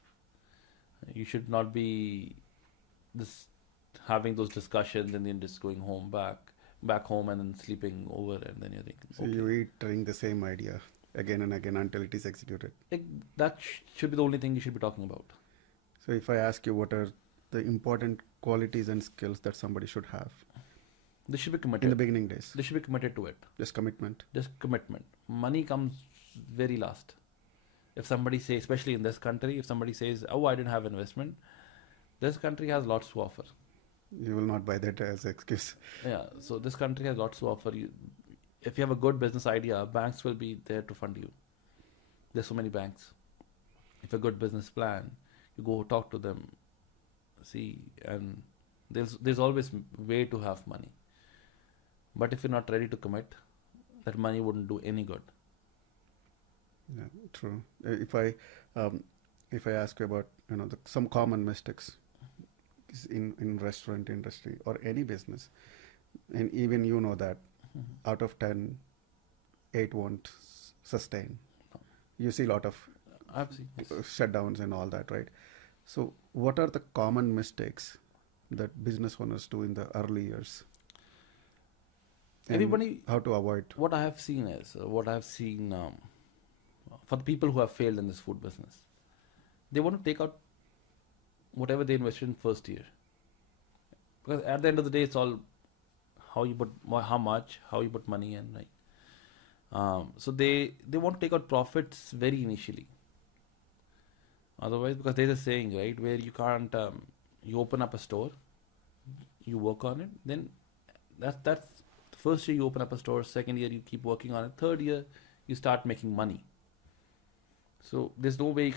You should not be this having those discussions and then just going back home and then sleeping over and then you're thinking. So you reiterating the same idea again and again until it is executed. That should be the only thing you should be talking about. So if I ask you what are the important qualities and skills that somebody should have? They should be committed. In the beginning days. They should be committed to it. Just commitment. Money comes very last. If somebody says, especially in this country, if somebody says, oh, I didn't have investment, this country has lots to offer. You will not buy that as excuse. Yeah, so this country has lots to offer you. If you have a good business idea, banks will be there to fund you. There's so many banks. If a good business plan, you go talk to them, see, and there's always way to have money. But if you're not ready to commit, that money wouldn't do any good. Yeah, true. If I ask you about some common mistakes in restaurant industry or any business, and even that out of 10, 8 won't sustain. You see a lot of I've seen shutdowns and all that, right? So what are the common mistakes that business owners do in the early years? Everybody, how to avoid? What I have seen for the people who have failed in this food business, they want to take out whatever they invested in first year. Because at the end of the day, it's all how you put money in, right? So they want to take out profits very initially. Otherwise, because there's a saying, right, where you can't, you open up a store, you work on it, then that's the first year you open up a store, second year you keep working on it, third year you start making money. So there's no way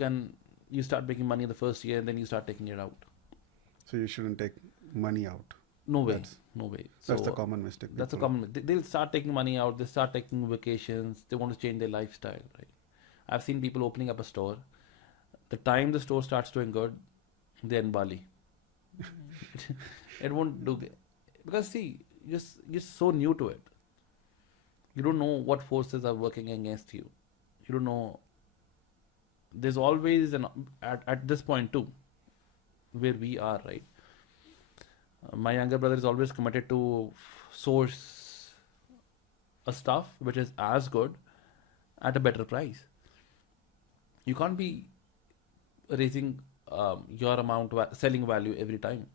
you start making money in the first year and then you start taking it out. So you shouldn't take money out. No way. That's the common mistake. That's a common mistake. They'll start taking money out. They start taking vacations. They want to change their lifestyle, right? I've seen people opening up a store. The time the store starts doing good, they're in Bali. It won't do because see, you're so new to it. You don't know what forces are working against you. You don't know. There's always at this point too, where we are, right? My younger brother is always committed to source a stuff which is as good at a better price. You can't be raising your selling value every time.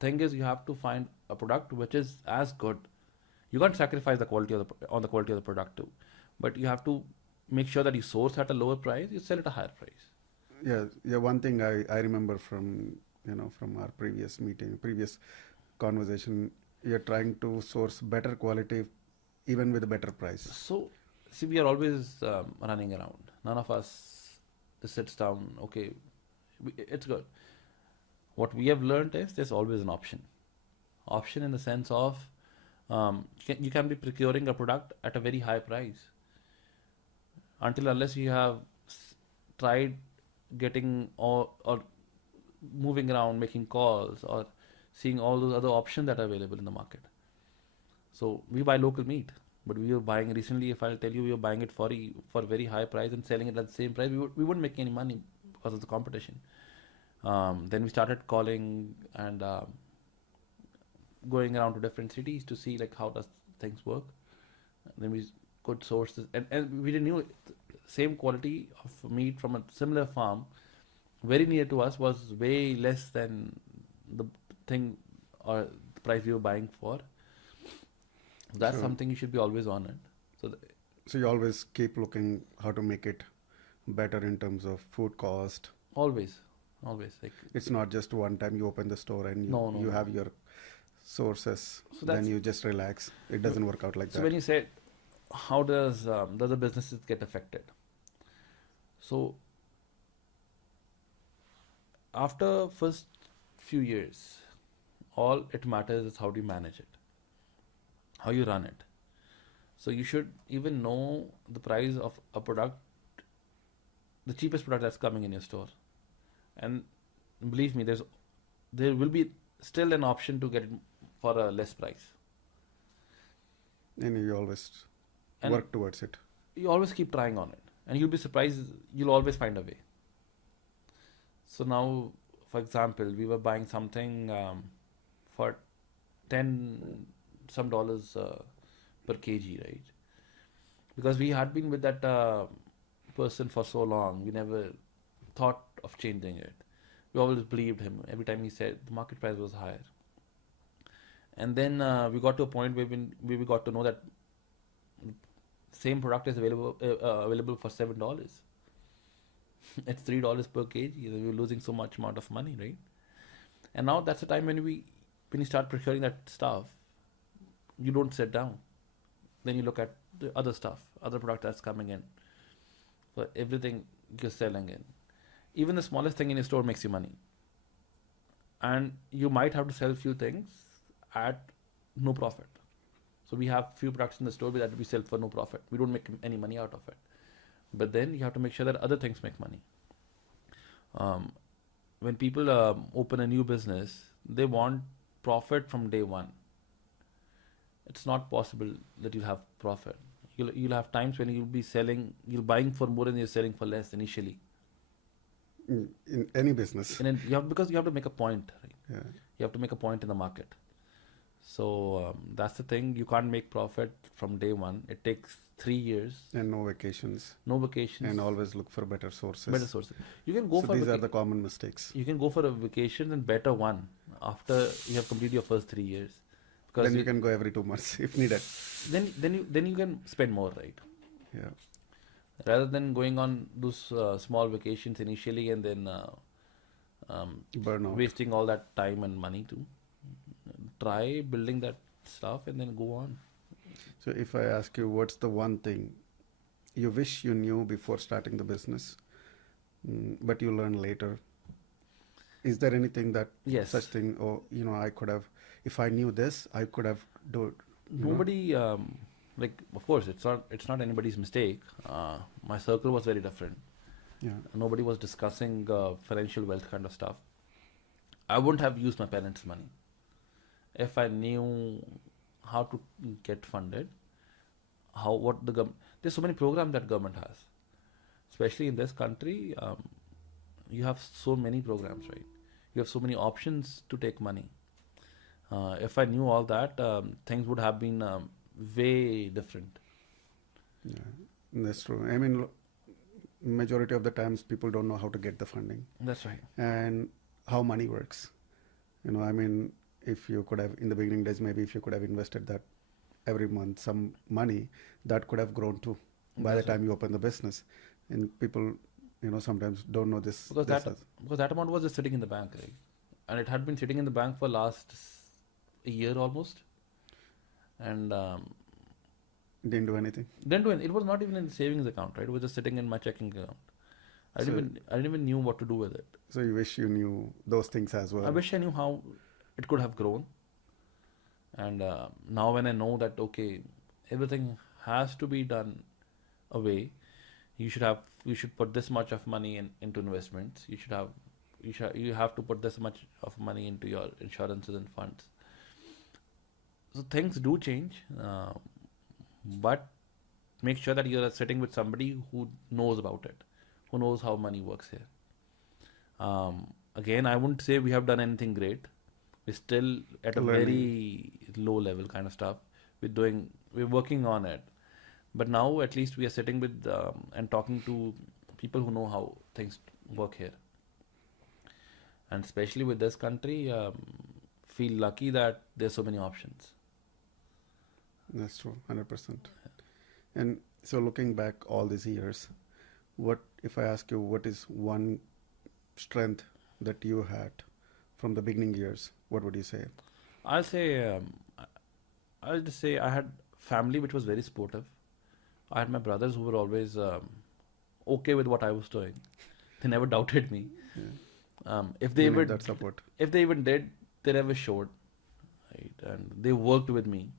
Thing is, you have to find a product which is as good. You can't sacrifice the quality of the quality of the product too, but you have to make sure that you source at a lower price, you sell at a higher price. Yeah. One thing I remember from our previous conversation, you're trying to source better quality even with a better price. So, see, we are always running around. None of us sits down, okay, it's good. What we have learned is there's always an option. Option in the sense of you can be procuring a product at a very high price. Unless you have tried getting or moving around, making calls or seeing all those other options that are available in the market. So we buy local meat, but we were buying recently. If I'll tell you, we were buying it for very high price and selling it at the same price. We wouldn't make any money because of the competition. Then we started calling and going around to different cities to see like how does things work. Then we could source this, and we knew same quality of meat from a similar farm very near to us was way less than the thing or the price we were buying for. That's something you should be always on it. So you always keep looking how to make it better in terms of food cost. Always. Like it's not just one time you open the store and you have your sources, then you just relax. It doesn't work out like that. So when you say, how does the businesses get affected? So after first few years, all it matters is how do you manage it, how you run it. So you should even know the price of a product, the cheapest product that's coming in your store. And believe me, there will be still an option to get it for a less price. And you always work towards it. You always keep trying on it. And you'll be surprised, you'll always find a way. So now, for example, we were buying something for $10 per kg, right? Because we had been with that person for so long, we never thought of changing it. We always believed him. Every time he said the market price was higher. And then we got to a point where we got to know that same product is available for $7. It's $3 per kg. We were losing so much amount of money, right? And now that's the time when you start procuring that stuff, you don't sit down. Then you look at the other stuff, other product that's coming in. For everything you're selling in. Even the smallest thing in your store makes you money. And you might have to sell few things at no profit. So we have few products in the store that we sell for no profit. We don't make any money out of it. But then you have to make sure that other things make money. When people open a new business, they want profit from day one. It's not possible that you'll have profit. You'll have times when you're buying for more and you're selling for less initially. In any business. Because you have to make a point, right? Yeah. You have to make a point in the market. So that's the thing. You can't make profit from day one. It takes 3 years. And no vacations. And always look for better sources. You can go these are the common mistakes. You can go for a vacation and better one after you have completed your first 3 years. Because then you can go every 2 months if needed. Then you can spend more, right? Yeah. Rather than going on those small vacations initially and then burn out, wasting all that time and money to try building that stuff and then go on. So if I ask you, what's the one thing you wish you knew before starting the business, but you learn later? Is there anything that such thing, or I could have, if I knew this, I could have do it? Nobody. Of course, it's not anybody's mistake. My circle was very different. Yeah. Nobody was discussing financial wealth kind of stuff. I wouldn't have used my parents' money if I knew how to get funded. There's so many programs that government has, especially in this country. You have so many programs, right? You have so many options to take money. If I knew all that, things would have been way different. Yeah, that's true. I mean, majority of the times people don't know how to get the funding. That's right. And how money works. If you could have, in the beginning days, maybe if you could have invested that every month, some money, that could have grown too by the time you open the business. And people, sometimes don't know this. Because that amount was just sitting in the bank, right? And it had been sitting in the bank for last a year almost. And didn't do anything. It was not even in the savings account, right? It was just sitting in my checking account. I didn't even knew what to do with it. So you wish you knew those things as well. I wish I knew how it could have grown. And now when I know that everything has to be done away, you should put this much of money into investments. You have to put this much of money into your insurances and funds. So things do change, but make sure that you're sitting with somebody who knows about it, who knows how money works here. Again, I wouldn't say we have done anything great. We're still at a Learning. very low level kind of stuff. We're working on it. But now at least we are sitting with and talking to people who know how things work here. And especially with this country, feel lucky that there's so many options. That's true, 100%. And so looking back all these years, what if I ask you what is one strength that you had from the beginning years? What would you say? I'll say, I'll just say I had family which was very supportive. I had my brothers who were always okay with what I was doing. They never doubted me. Yeah. If they You need even that support. if they even did, they never showed. Right? And they worked with me.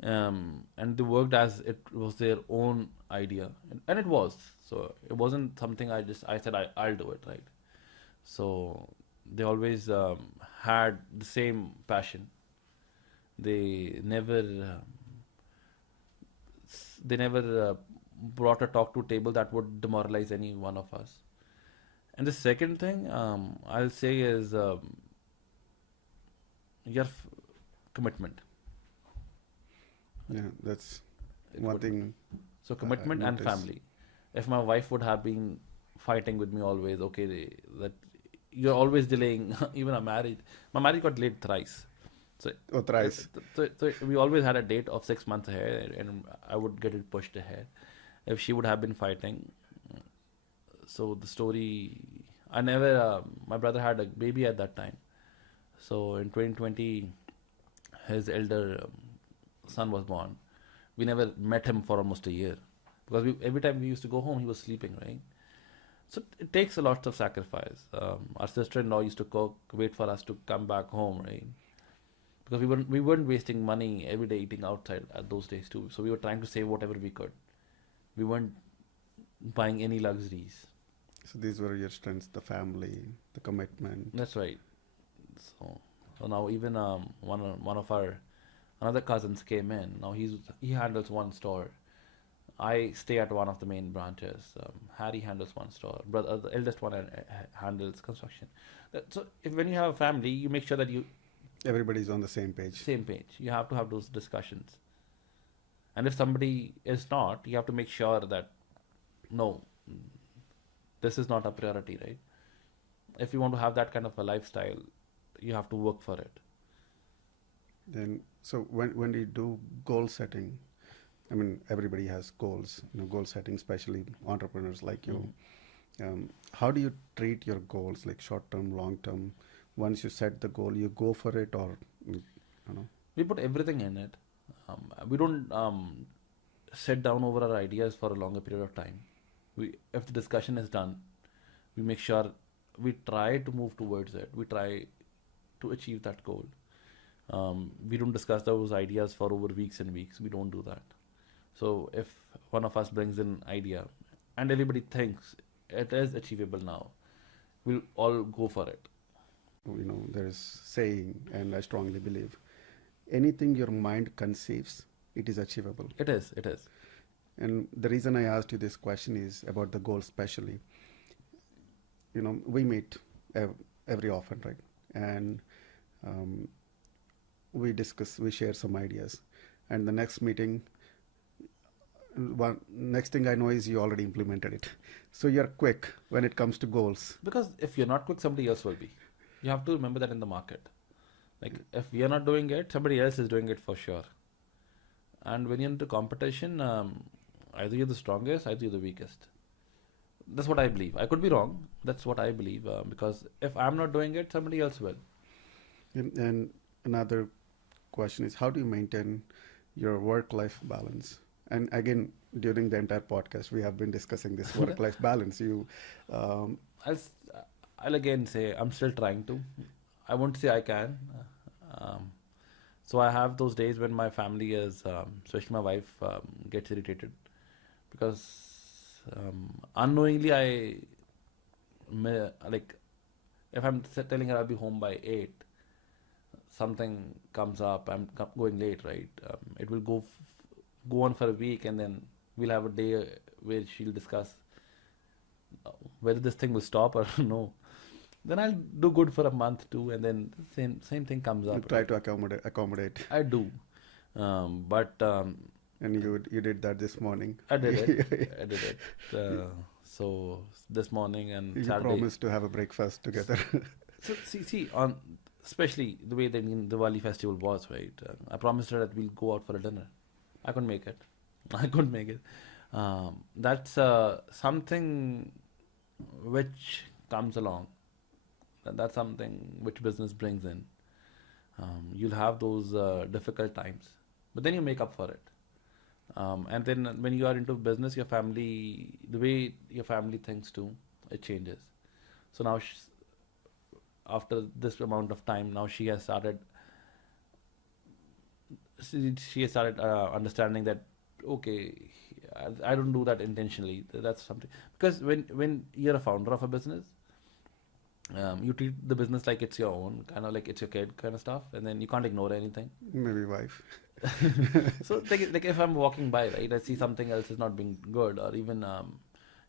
And they worked as it was their own idea, and it was. So it wasn't something I said I'll do it, right? So they always had the same passion. They never they never brought a talk to table that would demoralize any one of us. And the second thing I'll say is your commitment. Yeah, that's It one would- thing. So commitment and noticed. family. If my wife would have been fighting with me always, okay, that you're always delaying even a marriage. My marriage got delayed thrice. So, Oh, thrice. so we always had a date of 6 months ahead, and I would get it pushed ahead. If she would have been fighting, so the story, I never. My brother had a baby at that time, so in 2020, his elder son was born. We never met him for almost a year because every time we used to go home, he was sleeping, right? So it takes a lot of sacrifice. Our sister-in-law used to cook, wait for us to come back home, right? Because we weren't wasting money every day eating outside at those days too. So we were trying to save whatever we could. We weren't buying any luxuries. So these were your strengths: the family, the commitment. That's right. So now even one of our another cousins came in. Now he handles one store. I stay at one of the main branches. Harry handles one store. Brother, the eldest one handles construction. So when you have a family, you make sure that you Everybody's on the same page. same page. You have to have those discussions. And if somebody is not, you have to make sure that no, this is not a priority, right? If you want to have that kind of a lifestyle, you have to work for it. Then, so when you do goal setting, I mean, everybody has goals. Goal setting, especially entrepreneurs like you. How do you treat your goals, like short term, long term? Once you set the goal, you go for it, or We put everything in it. We don't sit down over our ideas for a longer period of time. If the discussion is done, we make sure we try to move towards it. We try to achieve that goal. We don't discuss those ideas for over weeks and weeks. We don't do that. So if one of us brings an idea and everybody thinks it is achievable now, we'll all go for it. there's saying, and I strongly believe, anything your mind conceives, it is achievable. It is. And the reason I asked you this question is about the goal, especially. We meet every often, right? And we discuss, we share some ideas, and the next meeting, next thing I know is you already implemented it. So you're quick when it comes to goals. Because if you're not quick, somebody else will be. You have to remember that in the market. Like if we are not doing it, somebody else is doing it for sure. And when you're into competition, either you're the strongest, either you're the weakest. That's what I believe. I could be wrong. That's what I believe. Because if I'm not doing it, somebody else will. And another question is, how do you maintain your work-life balance? And again, during the entire podcast, we have been discussing this work-life balance. I'll again say I'm still trying to. I won't say I can. So I have those days when my family is, especially my wife, gets irritated because unknowingly like if I'm telling her I'll be home by 8, something comes up, I'm going late, right? It will go on for a week, and then we'll have a day where she'll discuss whether this thing will stop or no. Then I'll do good for a month too, and then same thing comes You up. try to accommodate. I do, but And you did that this morning. I did it. I did it. So this morning and You Saturday. promised to have a breakfast together. So see on especially the way the Diwali festival was, right? I promised her that we'll go out for a dinner. I couldn't make it. I couldn't make it. That's something which comes along. That's something which business brings in. You'll have those difficult times, but then you make up for it. And then when you are into business, your family, the way your family thinks too, it changes. So now, after this amount of time, now she has started. She has started understanding that okay, I don't do that intentionally. That's something because when you're a founder of a business, you treat the business like it's your own, kind of like it's your kid, kind of stuff, and then you can't ignore anything. Maybe wife. So like if I'm walking by, right, I see something else is not being good, or even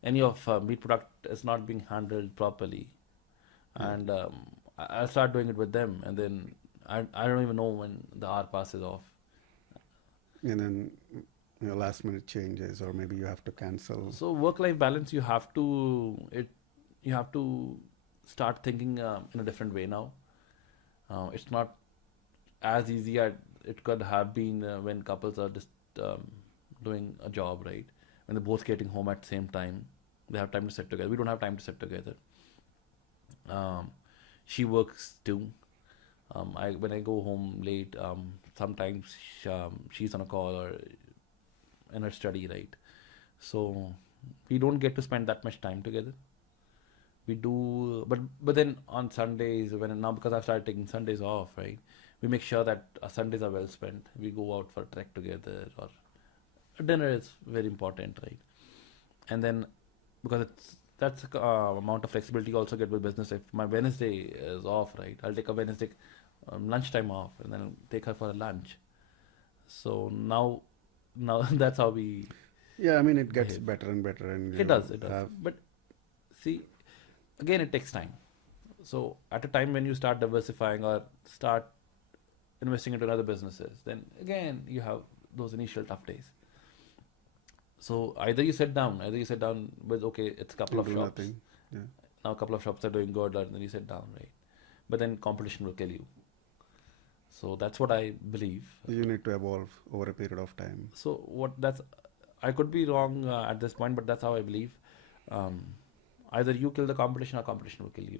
any of meat product is not being handled properly, and I'll start doing it with them, and then I don't even know when the hour passes off. And then last minute changes, or maybe you have to cancel. So work-life balance, you have to start thinking in a different way now. It's not as easy as it could have been when couples are just doing a job, right? When they're both getting home at the same time, they have time to sit together. We don't have time to sit together. She works too. When I go home late, sometimes she's on a call or in her study, right? So we don't get to spend that much time together. We do, but then on Sundays, now because I've started taking Sundays off, right? We make sure that our Sundays are well spent. We go out for a trek together, or dinner is very important, right? And then because that's amount of flexibility you also get with business. If my Wednesday is off, right, I'll take a Wednesday lunchtime off, and then I'll take her for a lunch. So now that's how we. Yeah, I mean it gets behave. better and better, and It does. But see, again, it takes time. So at a time when you start diversifying or start investing into other businesses, then again you have those initial tough days. So either you sit down with okay, it's a couple you of do shops. nothing. Yeah. Now a couple of shops are doing good, and then you sit down, right? But then competition will kill you. So that's what I believe. You need to evolve over a period of time. So I could be wrong at this point, but that's how I believe. Either you kill the competition or competition will kill you.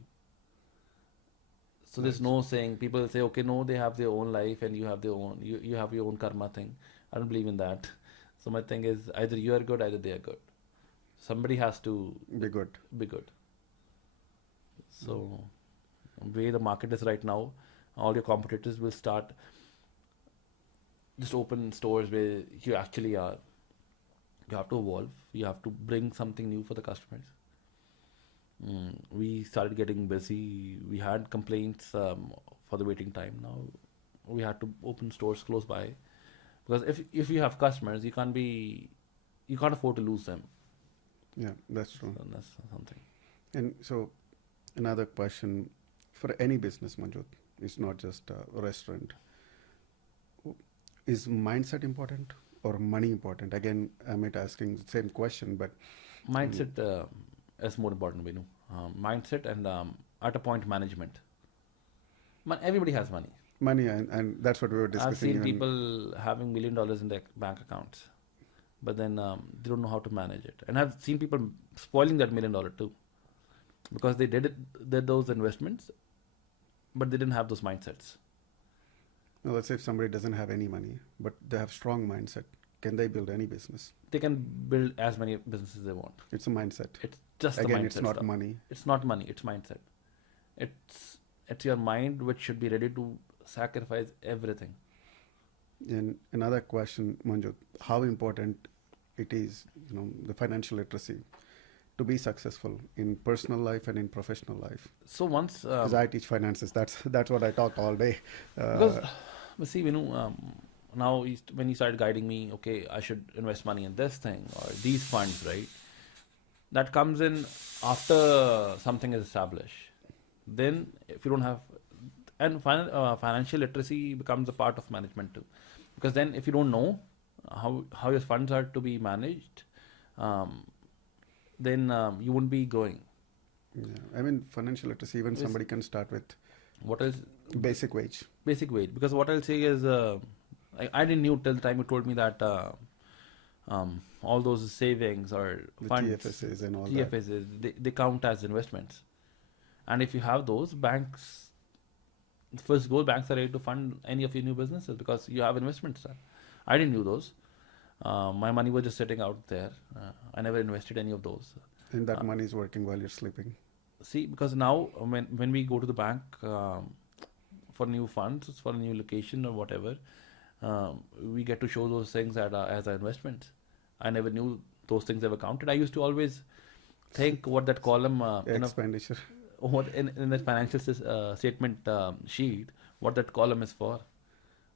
So there's no saying, people say, okay, no, they have their own life and you have you have your own karma thing. I don't believe in that. So my thing is either you are good, either they are good. Somebody has to Be good. So the way the market is right now, all your competitors will start just open stores where you actually are. You have to evolve. You have to bring something new for the customers. We started getting busy. We had complaints for the waiting time. Now we had to open stores close by, because if you have customers, you can't afford to lose them. Yeah, that's true. So that's something. And so another question for any business, Manjot, it's not just a restaurant. Is mindset important or money important? Again, I'm not asking the same question, but Mindset is more important, Venu. Mindset and at a point management. Everybody has money. money, and that's what we were discussing. I've seen even- people having $1 million in their bank accounts, but then they don't know how to manage it. And I've seen people spoiling that $1 million too, because they did those investments, but they didn't have those mindsets. Now, let's say if somebody doesn't have any money, but they have strong mindset, can they build any business? They can build as many businesses they want. It's a mindset. It's just the Again, mindset it's not stuff. money. It's not money. It's mindset. It's your mind which should be ready to sacrifice everything. And another question, Manjot, how important it is, the financial literacy to be successful in personal life and in professional life? So once, Because I teach finances, that's what I talk all day. because see, now when he started guiding me, okay, I should invest money in this thing or these funds, right? That comes in after something is established. Then, if you don't have, and financial literacy becomes a part of management too, because then if you don't know how your funds are to be managed, then you won't be growing. Yeah. I mean, financial literacy, even somebody can start with What else? basic wage. Basic wage. Because what I'll say is, I didn't knew till the time you told me that all those savings or The funds, TFSs and all that. TFSs, they count as investments. And if you have those, banks, first goal, banks are ready to fund any of your new businesses because you have investments there. I didn't knew those. My money was just sitting out there. I never invested any of those. And that money is working while you're sleeping. See, because now when we go to the bank for new funds, for a new location or whatever, we get to show those things as our investments. I never knew those things ever counted. I used to always think what that column Expenditure. what in the financial statement sheet, what that column is for.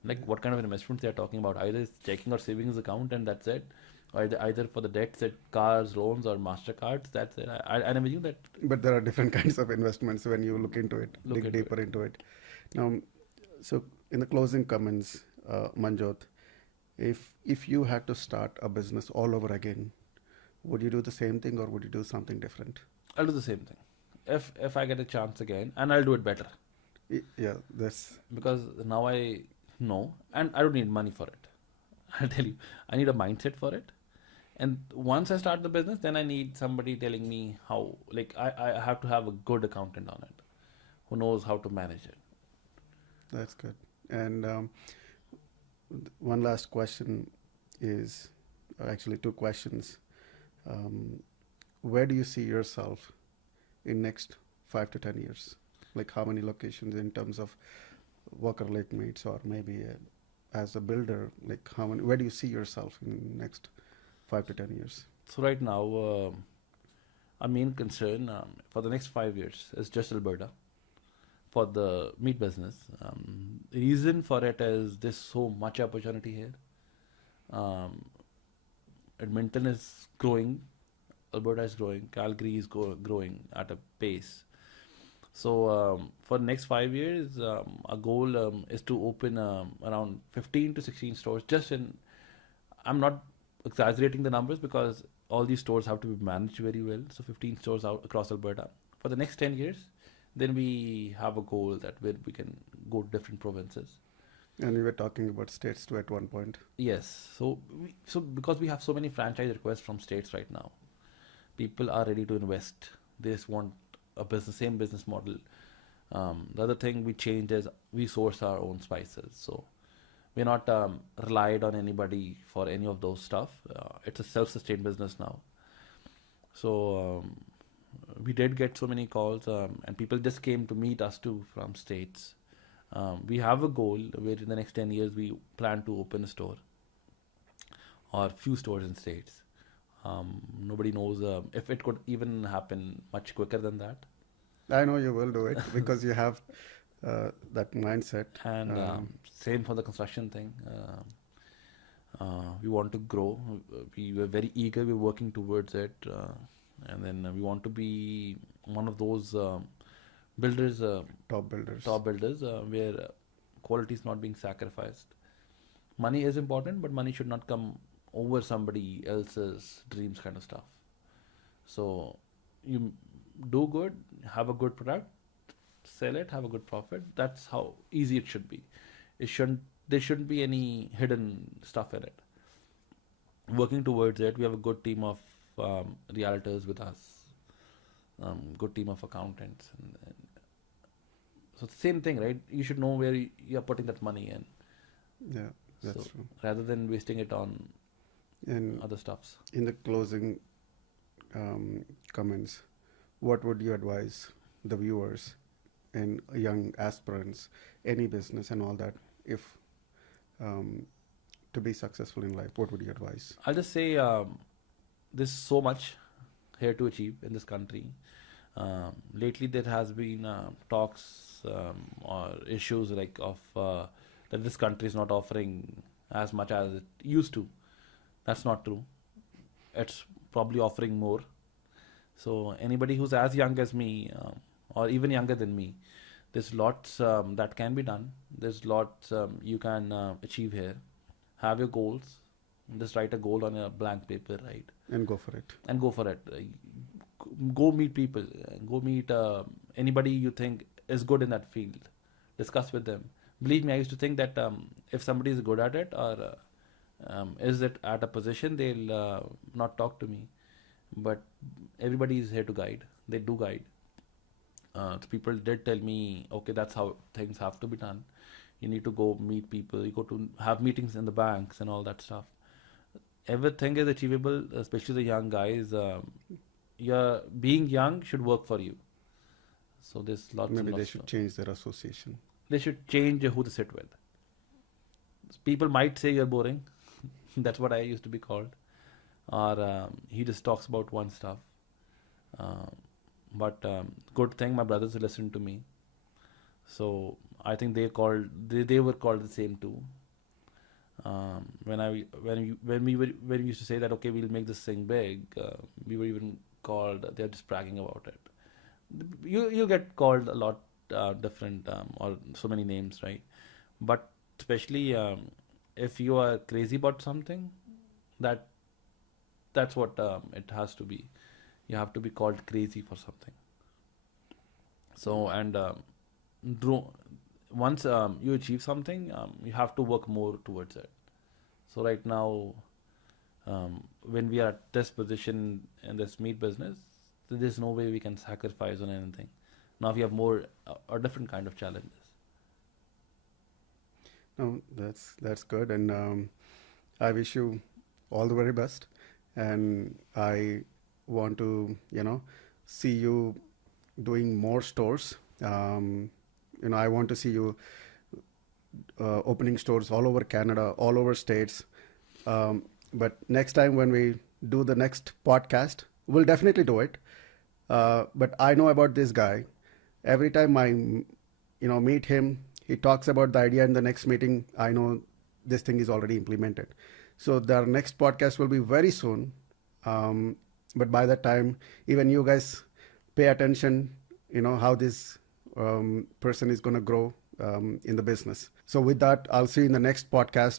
Like what kind of investments they are talking about. Either it's checking or savings account and that's it. Or either for the debts, cars, loans or MasterCards, that's it. I never knew that. But there are different kinds of investments when you look into it, dig deeper into it. Now, so in the closing comments, Manjot, if you had to start a business all over again, would you do the same thing or would you do something different? I'll do the same thing. If I get a chance again, and I'll do it better. Yeah, that's Because now I know, and I don't need money for it. I'll tell you, I need a mindset for it. And once I start the business, then I need somebody telling me how. Like I have to have a good accountant on it, who knows how to manage it. that's good. And one last question is actually two questions. Where do you see yourself in next 5 to 10 years? Like how many locations in terms of worker lake meets or maybe as a builder, like how many, where do you see yourself in next 5 to 10 years? So right now, our main concern for the next 5 years is just Alberta for the meat business. Reason for it is there's so much opportunity here. Edmonton is growing, Alberta is growing, Calgary is growing at a pace. So for the next 5 years, our goal is to open around 15 to 16 stores. I'm not exaggerating the numbers because all these stores have to be managed very well. So 15 stores out across Alberta. For the next 10 years, then we have a goal that where we can go to different provinces. And we were talking about states too at one point. Yes. So because we have so many franchise requests from states right now, people are ready to invest. They just want same business model. The other thing we changed is we source our own spices. So we're not relied on anybody for any of those stuff. It's a self-sustained business now. So we did get so many calls, and people just came to meet us too from states. We have a goal where in the next 10 years we plan to open a store or few stores in states. Nobody knows if it could even happen much quicker than that. I know you will do it because you have that mindset. And same for the construction thing. We want to grow. We were very eager. We're working towards it. And then we want to be one of those builders, Top builders. where quality is not being sacrificed. Money is important, but money should not come over somebody else's dreams kind of stuff. So you do good, have a good product, sell it, have a good profit. That's how easy it should be. There shouldn't be any hidden stuff in it. Working towards it, we have a good team of realtors with us, good team of accountants, and so the same thing, right? You should know where you are putting that money in. Yeah, that's true. Rather than wasting it on other stuffs. In the closing comments, what would you advise the viewers and young aspirants, any business and all that, if to be successful in life, what would you advise? I'll just say there's so much here to achieve in this country. Lately, there has been talks or issues like of that this country is not offering as much as it used to. That's not true. It's probably offering more. So anybody who's as young as me, or even younger than me, there's lots that can be done. There's lots you can achieve here. Have your goals. Just write a goal on a blank paper, right? And go for it. And go for it. Go meet people. Go meet anybody you think is good in that field. Discuss with them. Believe me, I used to think that if somebody is good at it or is it at a position, they'll not talk to me. But everybody is here to guide. They do guide. So people did tell me, okay, that's how things have to be done. You need to go meet people. You go to have meetings in the banks and all that stuff. Everything is achievable, especially the young guys. Being young should work for you. So there's lots. Maybe and they lots should of, change their association. They should change who they sit with. People might say you're boring. That's what I used to be called. Or he just talks about one stuff. But good thing my brothers listened to me. So I think they were called the same too. When we used to say that, okay, we'll make this thing big, we were even called. They're just bragging about it. You'll get called a lot different or so many names, right? But especially if you are crazy about something, that's what it has to be. You have to be called crazy for something. So and once you achieve something, you have to work more towards it. So right now, when we are at this position in this meat business, there's no way we can sacrifice on anything. Now we have more a different kind of challenges. No, that's good, and I wish you all the very best. And I want to, see you doing more stores. I want to see you opening stores all over Canada, all over states. But next time when we do the next podcast, we'll definitely do it. But I know about this guy. Every time I, meet him, he talks about the idea in the next meeting. I know this thing is already implemented. So the next podcast will be very soon. But by that time, even you guys pay attention, how this person is going to grow in the business. So with that, I'll see you in the next podcast.